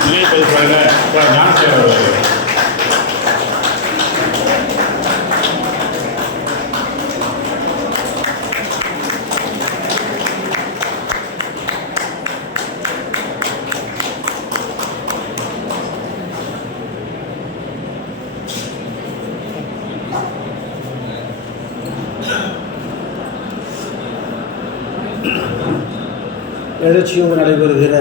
நினைப்பதிப்பாளர் ஞானசேகர் அவர்கள். எழுச்சியோடு நடைபெறுகிற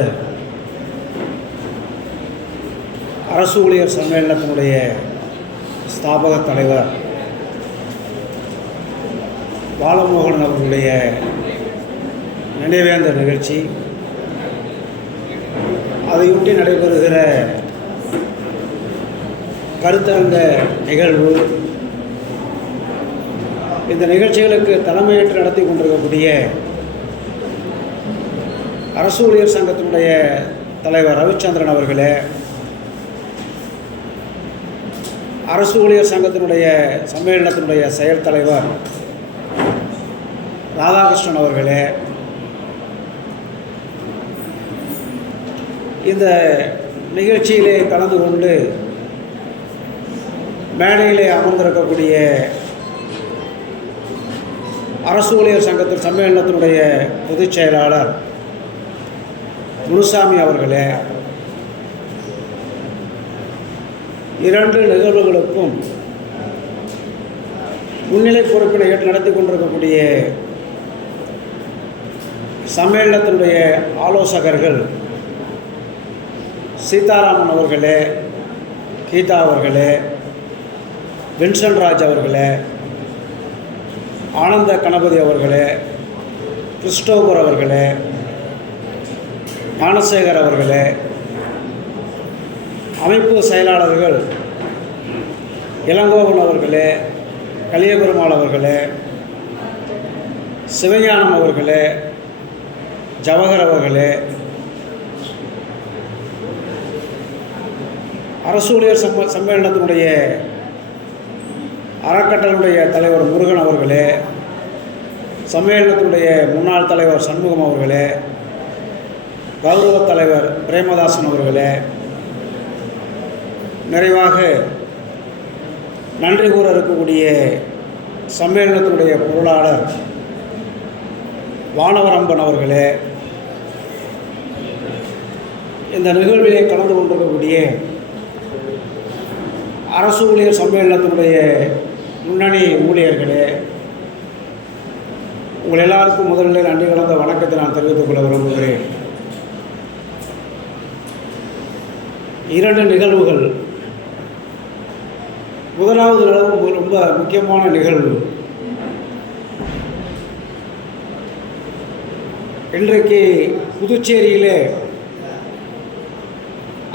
அரசு ஊழியர் சம்மேளனத்தினுடைய ஸ்தாபக தலைவர் பாலமோகன் அவர்களுடைய நினைவேந்த நிகழ்ச்சி, அதையொட்டி நடைபெறுகிற கருத்தரங்க நிகழ்வு, இந்த நிகழ்ச்சிகளுக்கு தலைமையேற்று நடத்தி கொண்டிருக்கக்கூடிய அரசு ஊழியர் சங்கத்தினுடைய தலைவர் ரவிச்சந்திரன் அவர்களே, அரசு ஊழியர் சங்கத்தினுடைய சம்மேளனத்தினுடைய செயல் தலைவர் ராதாகிருஷ்ணன் அவர்களே, இந்த நிகழ்ச்சியிலே கலந்து கொண்டு மேடையிலே அமர்ந்திருக்கக்கூடிய அரசு ஊழியர் சங்கத்தின் சம்மேளனத்தினுடைய பொதுச் செயலாளர் குருசாமி அவர்களே, இரண்டு நிகழ்வுகளுக்கும் முன்னிலை பொறுப்பினை ஏற்று நடத்தி கொண்டிருக்கக்கூடிய சம்மேளனத்தினுடைய ஆலோசகர்கள் சீதாராமன் அவர்களே, கீதா அவர்களே, வின்சென்ட் ராஜ் அவர்களே, ஆனந்த கணபதி அவர்களே, கிறிஸ்டோபர் அவர்களே, ஞானசேகர் அவர்களே, அமைப்பு செயலாளர்கள் இளங்கோவன் அவர்களே, கலியபெருமாள் அவர்களே, சிவஞானம் அவர்களே, ஜவஹர் அவர்களே, அரசு ஊழியர் சம்மேளனத்தினுடைய அறக்கட்டளையுடைய தலைவர் முருகன் அவர்களே, சம்மேளனத்தினுடைய முன்னாள் தலைவர் சண்முகம் அவர்களே, கௌரவ தலைவர் பிரேமதாசன் அவர்களே, நிறைவாக நன்றி கூற இருக்கக்கூடிய சம்மேளனத்தினுடைய பொருளாளர் வானவரம்பன் அவர்களே, இந்த நிகழ்விலே கலந்து கொண்டிருக்கக்கூடிய அரசு ஊழியர் சம்மேளனத்தினுடைய முன்னணி ஊழியர்களே, உங்கள் எல்லாருக்கும் முதலில் நன்றி கலந்த வணக்கத்தை நான் தெரிவித்துக் கொள்ள விரும்புகிறேன். இரண்டு நிகழ்வுகள். முதலாவது நிகழ்வு ரொம்ப முக்கியமான நிகழ்வு. இன்றைக்கு புதுச்சேரியிலே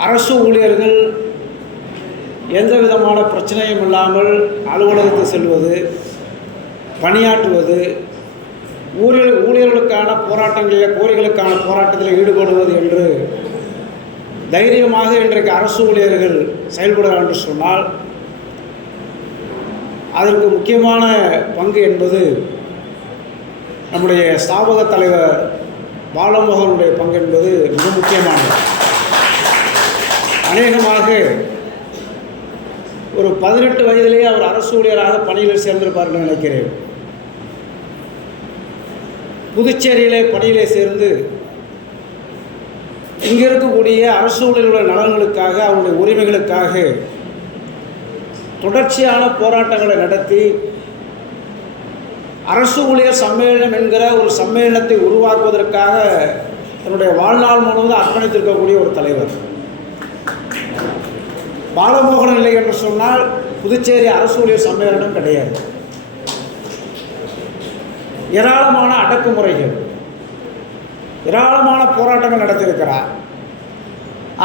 அரசு ஊழியர்கள் எந்த விதமான பிரச்சனையும் இல்லாமல் அலுவலகத்துக்கு செல்வது, பணியாற்றுவது, ஊழியர்களுக்கான போராட்டங்களில் கோரிக்கைகளுக்கான போராட்டத்தில் ஈடுபடுவது என்று தைரியமாக இன்றைக்கு அரசு ஊழியர்கள் செயல்படுகிறார் என்று சொன்னால் அதற்கு முக்கியமான பங்கு என்பது நம்முடைய ஸ்தாபக தலைவர் பாலமோகனுடைய பங்கு என்பது மிக முக்கியமானது. அநேகமாக ஒரு 18 வயதிலேயே அவர் அரசு ஊழியராக பணியில் சேர்ந்திருப்பார்கள் நினைக்கிறேன். புதுச்சேரியிலே பணியிலே சேர்ந்து இங்கே இருக்கக்கூடிய அரசு ஊழியர்களுடைய நலன்களுக்காக, அவருடைய உரிமைகளுக்காக தொடர்ச்சியான போராட்டங்களை நடத்தி அரசு ஊழியர் சம்மேளனம் என்கிற ஒரு சம்மேளனத்தை உருவாக்குவதற்காக தன்னுடைய வாழ்நாள் முழுவதும் அர்ப்பணித்திருக்கக்கூடிய ஒரு தலைவர் பாலமோகன். இல்லை என்று சொன்னால் புதுச்சேரி அரசு ஊழியர் சம்மேளனம் கிடையாது. ஏராளமான அடக்குமுறைகள், ஏராளமான போராட்டங்கள் நடத்தியிருக்கிறார்.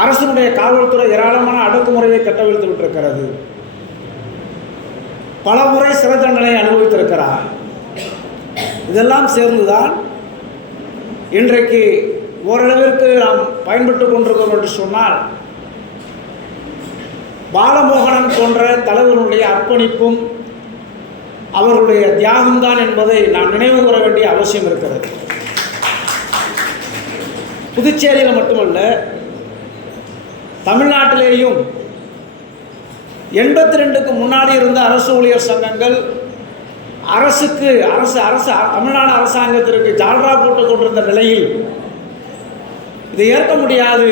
அரசினுடைய காவல்துறை ஏராளமான அடக்குமுறையை கட்டவிழ்த்து விட்டிருக்கிறது. பல முறை சிறை தண்டனை அனுபவித்திருக்கிறார். இதெல்லாம் சேர்ந்துதான் இன்றைக்கு ஓரளவிற்கு நாம் பயன்பட்டு கொண்டிருக்கிறோம் என்று சொன்னால் பாலமோகனன் போன்ற தலைவர்களுடைய அர்ப்பணிப்பும் அவர்களுடைய தியாகம்தான் என்பதை நாம் நினைவு கூற வேண்டிய அவசியம் இருக்கிறது. புதுச்சேரியில் மட்டுமல்ல, தமிழ்நாட்டிலேயும் 82க்கு முன்னாடி இருந்த அரசு ஊழியர் சங்கங்கள் அரசு தமிழ்நாடு அரசாங்கத்திற்கு ஜால்ரா போட்டுக் கொண்டிருந்த நிலையில் இதை ஏற்க முடியாது,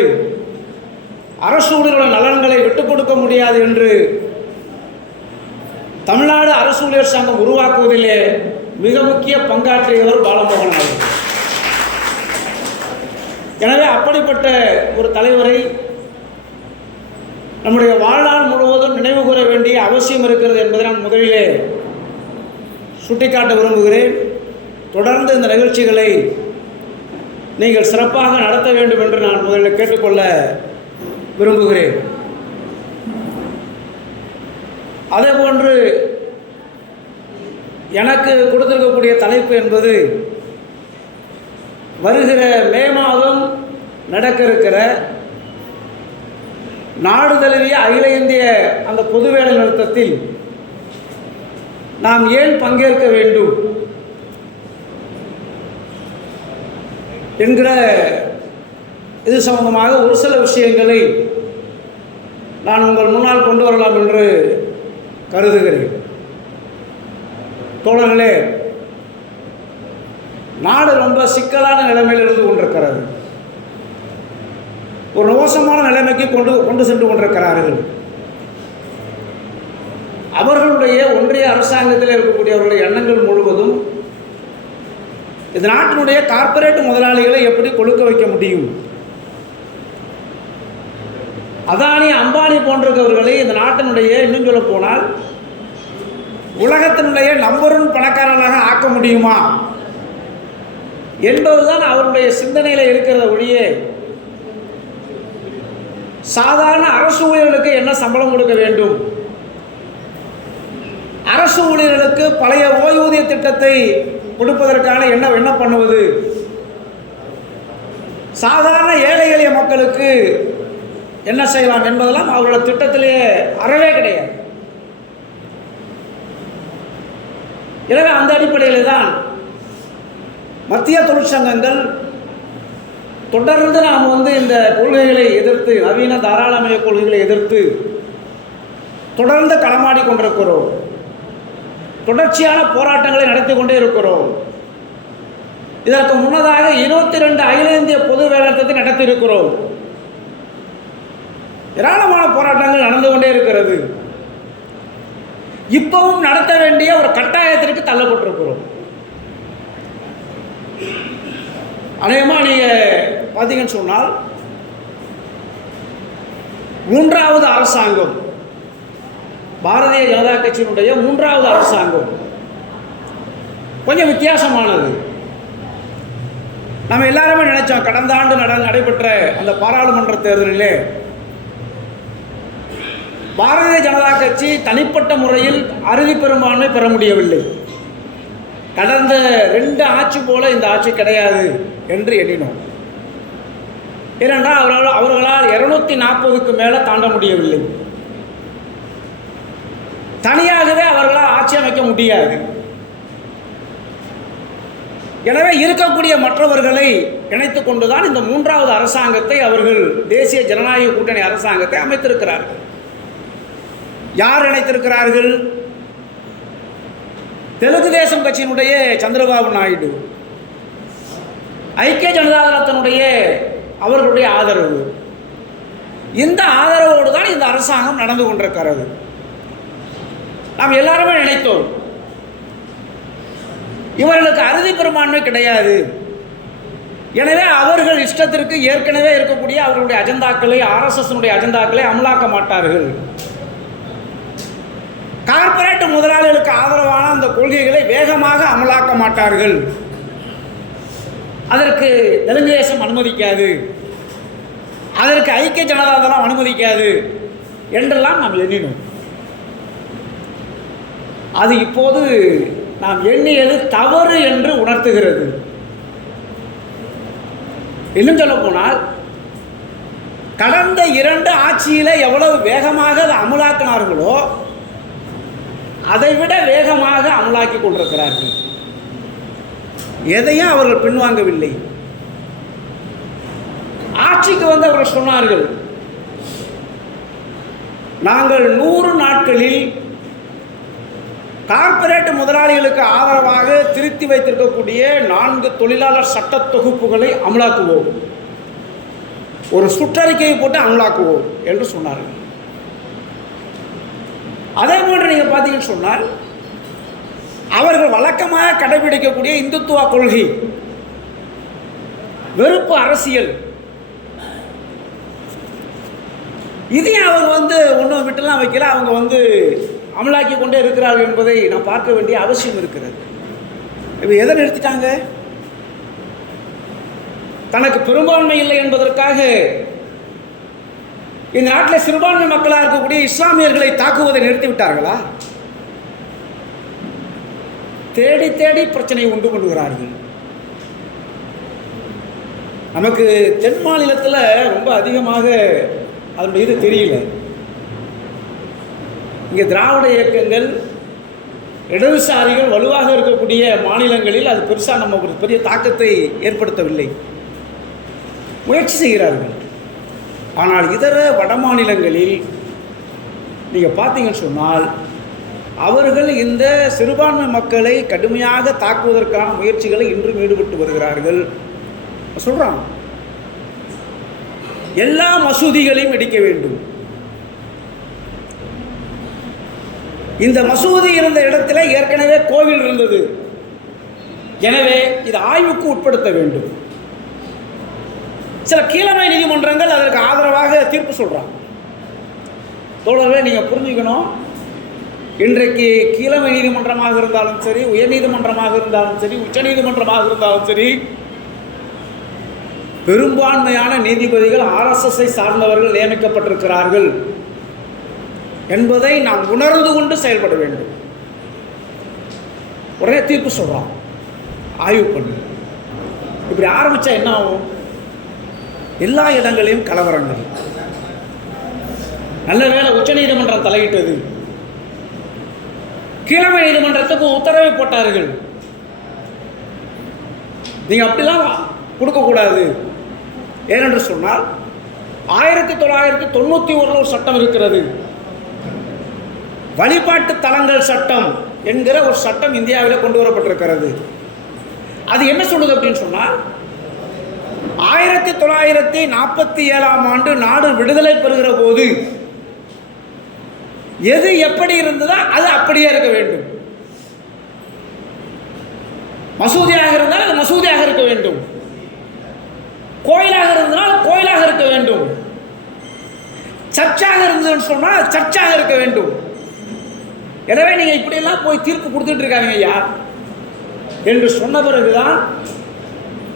அரசு ஊழியர்கள் நலன்களை விட்டுக் கொடுக்க முடியாது என்று தமிழ்நாடு அரசு ஊழியர் சங்கம் உருவாக்குவதிலே மிக முக்கிய பங்காற்றியவர் பாலமோகன் அவர்கள். எனவே அப்படிப்பட்ட ஒரு தலைவரை நம்முடைய வாழ்நாள் முழுவதும் நினைவு கூற வேண்டிய அவசியம் இருக்கிறது என்பதை நான் முதலிலே சுட்டிக்காட்ட விரும்புகிறேன். தொடர்ந்து இந்த நிகழ்ச்சிகளை நீங்கள் சிறப்பாக நடத்த வேண்டும் என்று நான் முதலில் கேட்டுக்கொள்ள விரும்புகிறேன். அதேபோன்று எனக்கு கொடுத்திருக்கக்கூடிய தலைப்பு என்பது வருகிற மே மாதம் நடக்க இருக்கிற நாடு தழுவிய அகில இந்திய அந்த பொது வேலை நிறுத்தத்தில் நாம் ஏன் பங்கேற்க வேண்டும் என்கிற இது சம்பந்தமாக ஒரு சில விஷயங்களை நான் உங்கள் முன்னால் கொண்டு வரலாம் என்று கருதுகிறேன். தோழர்களே, நாடு ரொம்ப சிக்கலான நிலைமையில் இருந்து கொண்டிருக்கிறது. ஒரு மோசமான நிலைமைக்கு கொண்டு சென்று கொண்டிருக்கிறார்கள். அவர்களுடைய ஒன்றிய அரசாங்கத்தில் இருக்கக்கூடியவர்களுடைய எண்ணங்கள் முழுவதும் இந்த நாட்டினுடைய கார்ப்பரேட் முதலாளிகளை எப்படி கொழுக்க வைக்க முடியும், அதானி அம்பானி போன்றவர்களை இந்த நாட்டினுடைய இன்னும் சொல்ல போனால் உலகத்தினுடைய நம்பர் 1 பணக்காரர்களாக ஆக்க முடியுமா என்பதுதான் அவருடைய சிந்தனையில் இருக்கிறத ஒழிய சாதாரண அரசு ஊழியர்களுக்கு என்ன சம்பளம் கொடுக்க வேண்டும், அரசு ஊழியர்களுக்கு பழைய ஓய்வூதிய திட்டத்தை கொடுப்பதற்கான என்ன பண்ணுவது, சாதாரண ஏழை எளிய மக்களுக்கு என்ன செய்யலாம் என்பதெல்லாம் அவர்களோட திட்டத்திலே அறவே கிடையாது. எனவே அந்த அடிப்படையில் தான் மத்திய தொழிற்சங்கங்கள் தொடர்ந்து நாம் இந்த கொள்கைகளை எதிர்த்து, நவீன தாராளமய கொள்கைகளை எதிர்த்து தொடர்ந்து களமாடி கொண்டிருக்கிறோம். தொடர்ச்சியான போராட்டங்களை நடத்தி கொண்டே இருக்கிறோம். இதற்கு முன்னதாக 22 அகில இந்திய பொது வேலைநிறுத்தத்தை நடத்தியிருக்கிறோம். ஏராளமான போராட்டங்கள் நடந்து கொண்டே இருக்கிறது. இப்பவும் நடத்த வேண்டிய ஒரு கட்டாயத்திற்கு தள்ளப்பட்டிருக்கிறோம். அநேகமாக நீங்கள் பார்த்தீங்கன்னு சொன்னால் 3வது அரசாங்கம், பாரதிய ஜனதா கட்சியினுடைய 3வது அரசாங்கம் கொஞ்சம் வித்தியாசமானது. நம்ம எல்லாருமே நினைச்சோம், கடந்த ஆண்டு நடைபெற்ற அந்த பாராளுமன்ற தேர்தலிலே பாரதிய ஜனதா கட்சி தனிப்பட்ட முறையில் அறுதி பெரும்பான்மை பெற முடியவில்லை. கடந்த 2 ஆட்சி போல இந்த ஆட்சி கிடையாது என்று எண்ணினோம். ஏனென்றால் அவர்களால் 240க்கு மேலே தாண்ட முடியவில்லை. தனியாகவே அவர்களால் ஆட்சி அமைக்க முடியாது. எனவே இருக்கக்கூடிய மற்றவர்களை இணைத்து கொண்டுதான் இந்த 3வது அரசாங்கத்தை அவர்கள் தேசிய ஜனநாயக கூட்டணி அரசாங்கத்தை அமைத்திருக்கிறார்கள். யார் இணைத்திருக்கிறார்கள்? தெலுங்கு தேசம் கட்சியினுடைய சந்திரபாபு நாயுடு, ஐக்கிய ஜனதா தளத்தினுடைய அவர்களுடைய ஆதரவு, இந்த ஆதரவோடு தான் இந்த அரசாங்கம் நடந்து கொண்டிருக்கிறது. நாம் எல்லாருமே நினைத்தோம் இவர்களுக்கு அறுதி பெரும்பான்மை கிடையாது, எனவே அவர்கள் இஷ்டத்திற்கு ஏற்கனவே இருக்கக்கூடிய அவர்களுடைய அஜெண்டாக்களை, ஆர்எஸ்எஸ் அஜெண்டாக்களை அமலாக்க மாட்டார்கள், கார்ப்பரேட் முதலாளிகளுக்கு ஆதரவான அந்த கொள்கைகளை வேகமாக அமலாக்க மாட்டார்கள், அதற்கு தெலுங்கு தேசம் அனுமதிக்காது, அதற்கு ஐக்கிய ஜனதா தளம் அனுமதிக்காது என்றெல்லாம் நாம் எண்ணினோம். அது இப்போது நாம் எண்ணியது தவறு என்று உணர்த்துகிறது. இன்னும் சொல்ல போனால் கடந்த 2 ஆட்சியில் எவ்வளவு வேகமாக அதை அமலாக்கினார்களோ அதைவிட வேகமாக அமலாக்கி கொண்டிருக்கிறார்கள். எதையும் அவர்கள் பின்வாங்கவில்லை. ஆட்சிக்கு அவர்கள் சொன்னார்கள் நாங்கள் 100 நாட்களில் கார்ப்பரேட் முதலாளிகளுக்கு ஆதரவாக திருத்தி வைத்திருக்கக்கூடிய 4 தொழிலாளர் சட்ட தொகுப்புகளை அமலாக்குவோம், ஒரு சுற்றறிக்கையை போட்டு அமலாக்குவோம் என்று சொன்னார்கள். அதே போன்று நீங்கள் பார்த்தீங்கன்னு சொன்னால் அவர்கள் வழக்கமாக கடைபிடிக்கக்கூடிய இந்துத்துவ கொள்கை, வெறுப்பு அரசியல், இதையும் அவங்க ஒன்றும் விட்டுலாம் வைக்கல, அவங்க அமலாக்கி கொண்டே இருக்கிறார்கள் என்பதை நாம் பார்க்க வேண்டிய அவசியம் இருக்கிறது. இப்போ எதை நிறுத்திட்டாங்க? தனக்கு பெரும்பான்மை இல்லை என்பதற்காக இந்த நாட்டில் சிறுபான்மை மக்களாக இருக்கக்கூடிய இஸ்லாமியர்களை தாக்குவதை நிறுத்திவிட்டார்களா? தேடி தேடி பிரச்சனையை உண்டு பண்ணுகிறார்கள். நமக்கு தென் மாநிலத்தில் ரொம்ப அதிகமாக அதனுடைய இது தெரியல. இங்கே திராவிட இயக்கங்கள், இடதுசாரிகள் வலுவாக இருக்கக்கூடிய மாநிலங்களில் அது பெருசாக நம்ம ஒரு பெரிய தாக்கத்தை ஏற்படுத்தவில்லை, முயற்சி செய்கிறார்கள். ஆனால் இதர வட மாநிலங்களில் நீங்கள் பார்த்தீங்கன்னு சொன்னால் அவர்கள் இந்த சிறுபான்மை மக்களை கடுமையாக தாக்குவதற்கான முயற்சிகளை இன்றும் ஈடுபட்டு வருகிறார்கள். சொல்கிறாங்க, எல்லா மசூதிகளையும் இடிக்க வேண்டும். இந்த மசூதி இருந்த இடத்துல ஏற்கனவே கோவில் இருந்தது, எனவே இது ஆய்வுக்கு உட்படுத்த வேண்டும். சில கீழமை நீதிமன்றங்கள் அதற்கு ஆதரவாக தீர்ப்பு சொல்கிறாங்க. தோழர்களே, நீங்கள் புரிஞ்சுக்கணும், இன்றைக்கு கீழமை நீதிமன்றமாக இருந்தாலும் சரி, உயர்நீதிமன்றமாக இருந்தாலும் சரி, உச்ச நீதிமன்றமாக இருந்தாலும் சரி, பெரும்பான்மையான நீதிபதிகள் RSSஐ சார்ந்தவர்கள் நியமிக்கப்பட்டிருக்கிறார்கள் என்பதை நாம் உணர்ந்து கொண்டு செயல்பட வேண்டும். உடனே தீர்ப்பு சொல்கிறோம், ஆய்வு பண்ணு. இப்படி ஆரம்பித்தா என்ன ஆகும்? எல்லா இடங்களையும் கலவரங்கள். நல்ல வேளை உச்ச நீதிமன்றம் தலையிட்டது, கீழமை நீதிமன்றத்துக்கு உத்தரவை போட்டார்கள், நீங்கள் அப்படிலாம் கொடுக்கக்கூடாது. ஏனென்று சொன்னால் 1991 ஒரு சட்டம் இருக்கிறது, வழிபாட்டு தலங்கள் சட்டம் என்கிற ஒரு சட்டம் இந்தியாவில் கொண்டு வரப்பட்டிருக்கிறது. அது என்ன சொல்லுது அப்படின்னு சொன்னால், 1947ஆம் ஆண்டு நாடு விடுதலை பெறுகிற போது எது எப்படி இருந்ததோ அது அப்படியே இருக்க வேண்டும். மசூதியாக இருந்தால் அது மசூதியாக இருக்க வேண்டும், கோயிலாக இருந்தால் கோயிலாக இருக்க வேண்டும், சர்ச்சாக இருந்ததுன்னு சொன்னால் சர்ச்சாக இருக்க வேண்டும். எனவே நீங்கள் இப்படியெல்லாம் போய் தீர்ப்பு கொடுத்துட்டு இருக்காங்க ஐயா என்று சொன்ன பிறகுதான்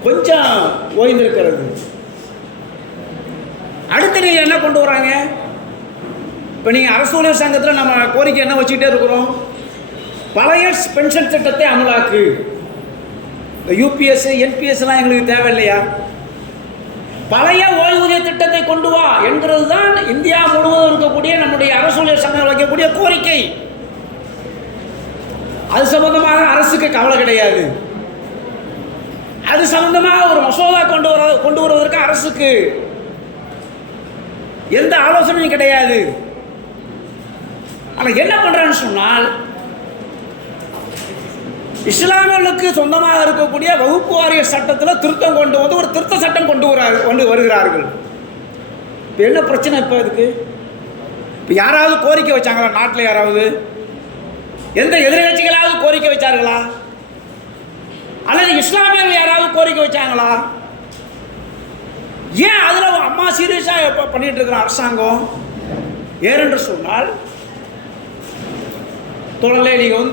கொஞ்சம் ஓய்ந்திருக்கிறது. அடுத்து நீங்கள் என்ன கொண்டு வராங்க? இப்போ நீங்கள் அரசு ஊழியர் சங்கத்தில் நம்ம கோரிக்கை என்ன வச்சுக்கிட்டே இருக்கிறோம்? பழைய பென்ஷன் திட்டத்தை அமலாக்கு. இந்த UPS NPSலாம் எங்களுக்கு தேவையில்லையா? பழைய ஓய்வூதிய திட்டத்தை கொண்டு வா என்கிறது தான் இந்தியா முழுவதும் இருக்கக்கூடிய நம்முடைய அரசு ஊழியர் சங்கம் வைக்கக்கூடிய கோரிக்கை. அது சம்பந்தமாக அரசுக்கு கவலை கிடையாது. அது சம்பந்தமாக ஒரு மசோதா கொண்டு வருவதற்கு அரசுக்கு எந்த ஆலோசனையும் கிடையாது. ஆனால் என்ன பண்றான்னு சொன்னால், இஸ்லாமியர்களுக்கு சொந்தமாக இருக்கக்கூடிய வகுப்பு வாரிய சட்டத்தில் திருத்தம் கொண்டு வந்து ஒரு திருத்த சட்டம் கொண்டு வருகிறார்கள். இப்போ என்ன பிரச்சனை? இப்போ இதுக்கு இப்போ யாராவது கோரிக்கை வச்சாங்களா? நாட்டில் யாராவது எந்த எதிர்கட்சிகளாவது கோரிக்கை வச்சார்களா? அல்லது இஸ்லாமியர்கள் யாராவது கோரிக்கை வச்சாங்களா? ஏன் அதில் அம்மா சீரியஸாக பண்ணிட்டு இருக்கிற அரசாங்கம்? ஏனென்று சொன்னால், தொடர்லே நீங்கள்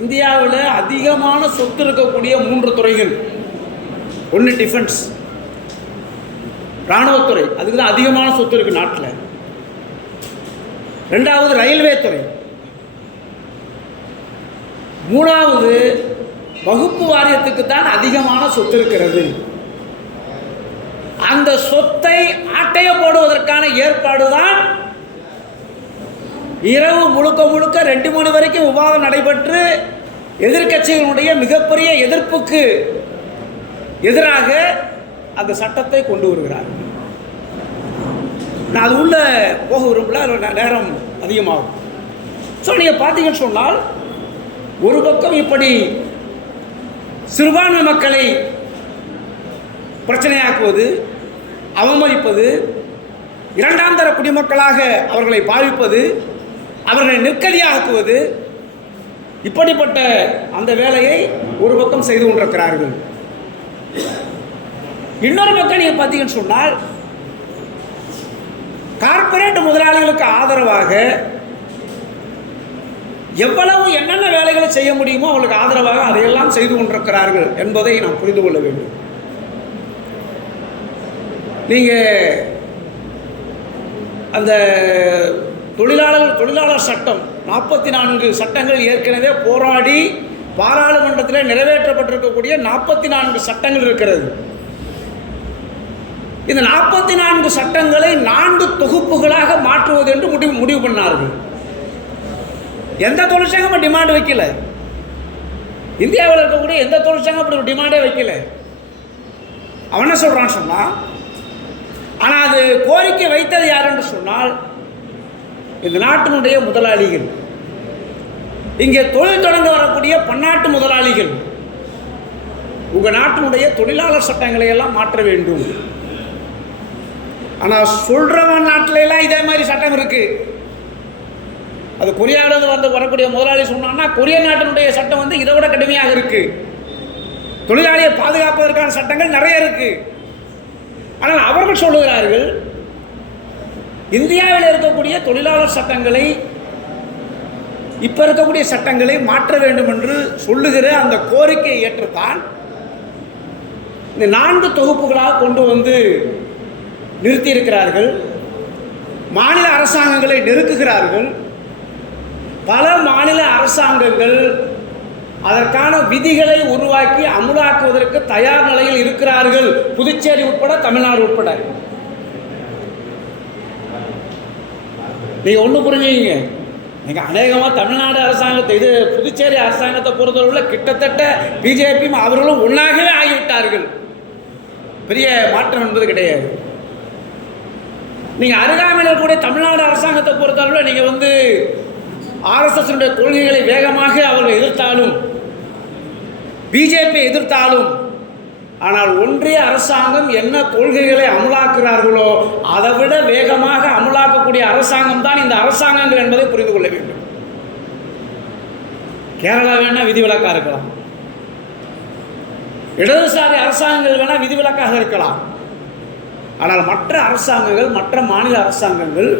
இந்தியாவில் அதிகமான சொத்து இருக்கக்கூடிய 3 துறைகள். ஒன்று டிஃபென்ஸ், இராணுவத்துறை, அதுக்கு தான் அதிகமான சொத்து இருக்குது நாட்டில். ரெண்டாவது ரயில்வே துறை, மூணாவது வகுப்பு வாரியத்துக்கு தான் அதிகமான சொத்து இருக்கிறது. அந்த சொத்தை ஆட்டைய போடுவதற்கான ஏற்பாடு தான் இரவு முழுக்க 2 மணி வரைக்கும் விவாதம் நடைபெற்று எதிர்க்கட்சிகளுடைய மிகப்பெரிய எதிர்ப்புக்கு எதிராக அந்த சட்டத்தை கொண்டு வருகிறார். நான் அது உள்ளே போக விரும்பல, அதில் நேரம் அதிகமாகும். ஸோ நீங்கள் பார்த்தீங்கன்னு சொன்னால் ஒரு பக்கம் இப்படி சிறுபான்மை மக்களை பிரச்சனையாக்குவது, அவமதிப்பது, இரண்டாம் தர குடிமக்களாக அவர்களை பாவிப்பது, அவர்களை நிற்கதியாக்குவது, இப்படிப்பட்ட அந்த வேலையை ஒரு பக்கம் செய்து கொண்டிருக்கிறார்கள். இன்னொரு பக்கம் நீங்கள் பார்த்தீங்கன்னு சொன்னால் கார்ப்பரேட் முதலாளிகளுக்கு ஆதரவாக எவ்வளவு என்னென்ன வேலைகளை செய்ய முடியுமோ அவர்களுக்கு ஆதரவாக அதையெல்லாம் செய்து கொண்டிருக்கிறார்கள் என்பதை நாம் புரிந்து கொள்ள வேண்டும். நீங்கள் அந்த தொழிலாளர் சட்டம் 44 சட்டங்கள் ஏற்கனவே போராடி பாராளுமன்றத்தில் நிறைவேற்றப்பட்டிருக்கக்கூடிய 44 சட்டங்கள் இருக்கிறது. இந்த 44 சட்டங்களை 4 தொகுப்புகளாக மாற்றுவது என்று முடிவு பண்ணார்கள். எந்த தொழிற்சங்கமும் டிமாண்ட் வைக்கல. இந்தியாவில் இருக்கக்கூடிய எந்த தொழிற்சங்கம் அப்படி ஒரு டிமாண்டே வைக்கல. அவன் என்ன சொல்கிறான்னு சொன்னால், ஆனால் அது கோரிக்கை வைத்தது யார் என்று சொன்னால் இந்த நாட்டினுடைய முதலாளிகள், இங்கே தொழில் தொடங்க வரக்கூடிய பன்னாட்டு முதலாளிகள். உங்கள் நாட்டினுடைய தொழிலாளர் சட்டங்களை எல்லாம் மாற்ற வேண்டும். ஆனால் சொல்கிறவன் நாட்டில எல்லாம் இதே மாதிரி சட்டம் இருக்குது. அது கொரியாவிலிருந்து வரக்கூடிய முதலாளி சொன்னான்னா கொரிய நாட்டினுடைய சட்டம் வந்து இதை விட கடுமையாக இருக்குது. தொழிலாளியை பாதுகாப்பதற்கான சட்டங்கள் நிறைய இருக்குது. ஆனால் அவர்கள் சொல்லுகிறார்கள் இந்தியாவில் இருக்கக்கூடிய தொழிலாளர் சட்டங்களை, இப்போ இருக்கக்கூடிய சட்டங்களை மாற்ற வேண்டும் என்று சொல்லுகிற அந்த கோரிக்கையை ஏற்றுத்தான் இந்த 4 தொகுப்புகளாக கொண்டு வந்து நிறுத்தியிருக்கிறார்கள். மாநில அரசாங்கங்களை நெருக்குகிறார்கள். பல மாநில அரசாங்கங்கள் அதற்கான விதிகளை உருவாக்கி அமுலாக்குவதற்கு தயார் நிலையில் இருக்கிறார்கள். புதுச்சேரி உட்பட, தமிழ்நாடு உட்பட. நீங்கள் ஒன்று புரிஞ்சுங்க, நீங்கள் அநேகமாக தமிழ்நாடு அரசாங்கத்தை, இது புதுச்சேரி அரசாங்கத்தை பொறுத்தவரையில் கிட்டத்தட்ட பிஜேபியும் அவர்களும் ஒன்றாகவே ஆகிவிட்டார்கள். பெரிய மாற்றம் என்பது கிடையாது. நீங்கள் அருகாமையில் இருக்கக்கூடிய தமிழ்நாடு அரசாங்கத்தை பொறுத்தவரையில் நீங்கள் வந்து ஆர்எஸ்எஸ்னுடைய கொள்கைகளை வேகமாக அவர்கள் எதிர்த்தாலும், பிஜேபி எதிர்த்தாலும், ஆனால் ஒன்றிய அரசாங்கம் என்ன கொள்கைகளை அமலாக்குகிறார்களோ அதை விட வேகமாக அமலாக்கக்கூடிய அரசாங்கம் தான் இந்த அரசாங்கங்கள் என்பதை புரிந்து கொள்ள வேண்டும். கேரளா வேணா விதிவிலக்காக இருக்கலாம், இடதுசாரி அரசாங்கங்கள் வேணா விதிவிலக்காக இருக்கலாம். ஆனால் மற்ற அரசாங்கங்கள், மற்ற மாநில அரசாங்கங்கள்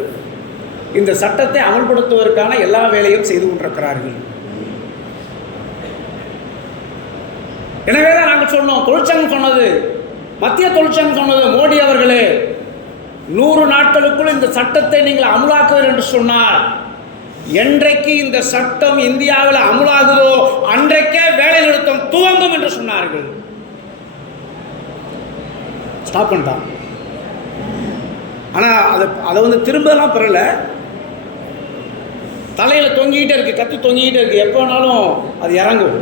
இந்த சட்டத்தை அமல்படுத்துவதற்கான எல்லா வேலையும் செய்து கொண்டிருக்கிறார்கள். எனவே தான் நாங்கள் சொன்னோம், தொழிற்சங்கம் சொன்னது, மத்திய தொழிற்சங்கம் சொன்னது, மோடி அவர்களே 100 நாட்களுக்குள் இந்த சட்டத்தை நீங்கள் அமலாக்குவீர்கள் என்று சொன்னார். என்றைக்கு இந்த சட்டம் இந்தியாவில் அமலாகுதோ அன்றைக்கே வேலை நிறுத்தம் துவங்கும் என்று சொன்னார்கள். ஸ்டாப் பண்ணிட்டான். ஆனால் அதை வந்து திரும்பலாம் பெறல. தலையில் தொங்கிக்கிட்டே இருக்குது, கத்து தொங்கிக்கிட்டே இருக்குது. எப்போ வேணாலும் அது இறங்கும்.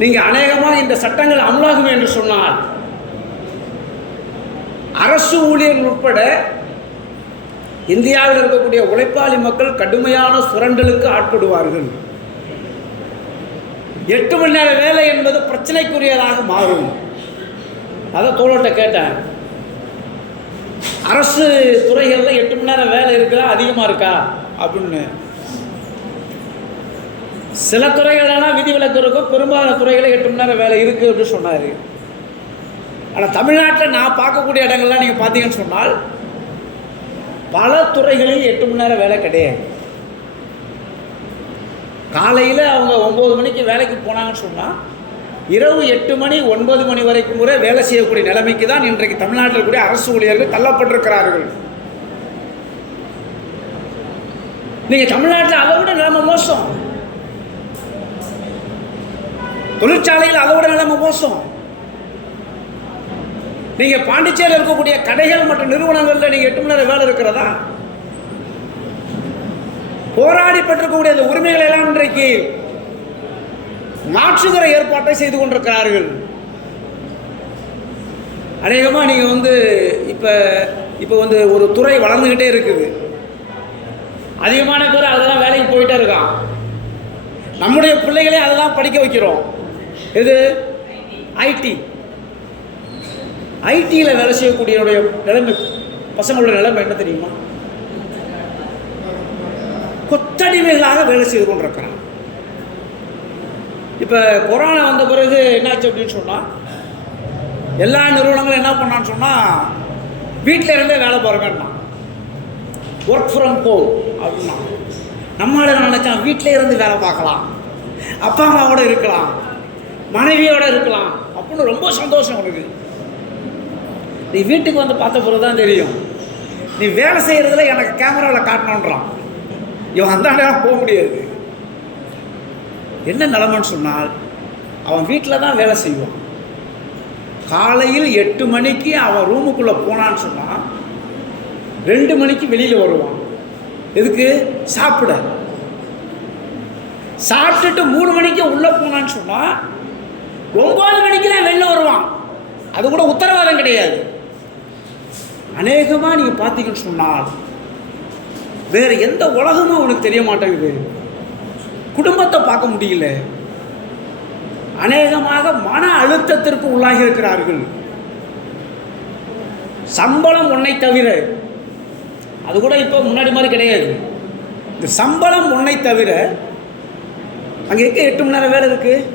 நீங்கள் அநேகமாக இந்த சட்டங்கள் அமலாகும் என்று சொன்னால் அரசு ஊழியர்கள் உட்பட இந்தியாவில் இருக்கக்கூடிய உழைப்பாளி மக்கள் கடுமையான சுரண்டலுக்கு ஆட்படுவார்கள். 8 மணி நேர வேலை என்பது பிரச்சனைக்குரியதாக மாறும். அதை தோழர்கிட்ட கேட்டேன், அரசு துறைகளில் 8 மணி நேரம் வேலை இருக்கா, அதிகமாக இருக்கா அப்படின்னு. சில துறைகளெல்லாம் விதிவிலக்கு இருக்கும், பெரும்பாலான துறைகளில் 8 மணி நேரம் வேலை இருக்குது அப்படின்னு சொன்னார். ஆனால் தமிழ்நாட்டில் நான் பார்க்கக்கூடிய இடங்கள்லாம் நீங்கள் பார்த்தீங்கன்னு சொன்னால் பல துறைகளில் 8 மணி நேரம் வேலை கிடையாது. காலையில் அவங்க 9 மணிக்கு வேலைக்கு போனாங்கன்னு சொன்னால் இரவு 8 மணி 9 மணி வரைக்கும் கூட வேலை செய்யக்கூடிய நிலைமைக்கு தான் இன்றைக்கு தமிழ்நாட்டில் கூடிய அரசு ஊழியர்கள் தள்ளப்பட்டிருக்கிறார்கள். நீங்கள் தமிழ்நாட்டில் அதை விட நிலைமை மோசம், தொழிற்சாலையில் அதை விட நிலைமை மோசம். நீங்கள் பாண்டிச்சேரியில் இருக்கக்கூடிய கடைகள் மற்றும் நிறுவனங்களில் நீங்கள் 8 மணி நேரம் வேலை இருக்கிறதா? போராடி பெற்றிருக்கக்கூடிய அந்த உரிமைகளை எல்லாம் இன்றைக்கு மாற்றுகிற ஏற்பாட்டை செய்து கொண்டிருக்கிறார்கள். அநேகமாக நீங்கள் வந்து இப்போ இப்போ வந்து ஒரு துறை வளர்ந்துக்கிட்டே இருக்குது, அதிகமான பேர் அதெல்லாம் வேலைக்கு போயிட்டே இருக்கான். நம்முடைய பிள்ளைகளே அதெல்லாம் படிக்க வைக்கிறோம். இது ஐடி. ஐடியில் வேலை செய்யக்கூடியவருடைய நிலைமை, பசங்களுடைய நிலைமை என்ன தெரியுமா? கொத்தடிமைகளாக வேலை செய்து கொண்டிருக்கிறான். இப்போ கொரோனா வந்த பிறகு என்னாச்சு அப்படின்னு சொன்னால், எல்லா நிறுவனங்களும் என்ன பண்ணான்னு சொன்னால், வீட்டில் இருந்தே வேலை பாருங்கன்னா, ஒர்க் ஃப்ரம் ஹோம் அப்படின்னா. நம்மளோட நினச்சான் வீட்டிலே இருந்து வேலை பார்க்கலாம், அப்பா அம்மாவோட இருக்கலாம், மனைவியோடு இருக்கலாம் அப்படின்னு ரொம்ப சந்தோஷம் உனக்கு. நீ வீட்டுக்கு வந்து பார்த்த பிறகு தான் தெரியும், நீ வேலை செய்கிறதுல எனக்கு கேமராவில் காட்டணுன்றான். இவன் அந்த நேரம் போக முடியாது. என்ன நிலைமைன்னு சொன்னால், அவன் வீட்டில் தான் வேலை செய்வான். காலையில் 8 மணிக்கு அவன் ரூமுக்குள்ளே போனான்னு சொன்னால் 2 மணிக்கு வெளியில் வருவான். எதுக்கு? சாப்பிட. சாப்பிட்டுட்டு 3 மணிக்கு உள்ளே போனான்னு சொன்னால் 9 மணிக்கு தான் வெளில வருவான். அது கூட உத்தரவாதம் கிடையாது. அநேகமாக நீங்கள் பார்த்தீங்கன்னு சொன்னால் வேறு எந்த உலகமும் அவனுக்கு தெரிய மாட்டேங்குது. குடும்பத்தை பார்க்க முடியல. அநேகமாக மன அழுத்தத்திற்கு உள்ளாகி இருக்கிறார்கள். சம்பளம் ஒன்றை தவிர, அது கூட இப்போ முன்னாடி மாதிரி கிடையாது. இந்த சம்பளம் ஒன்றை தவிர அங்கே எங்கே 8 மணி நேரம் வேலை இருக்குது?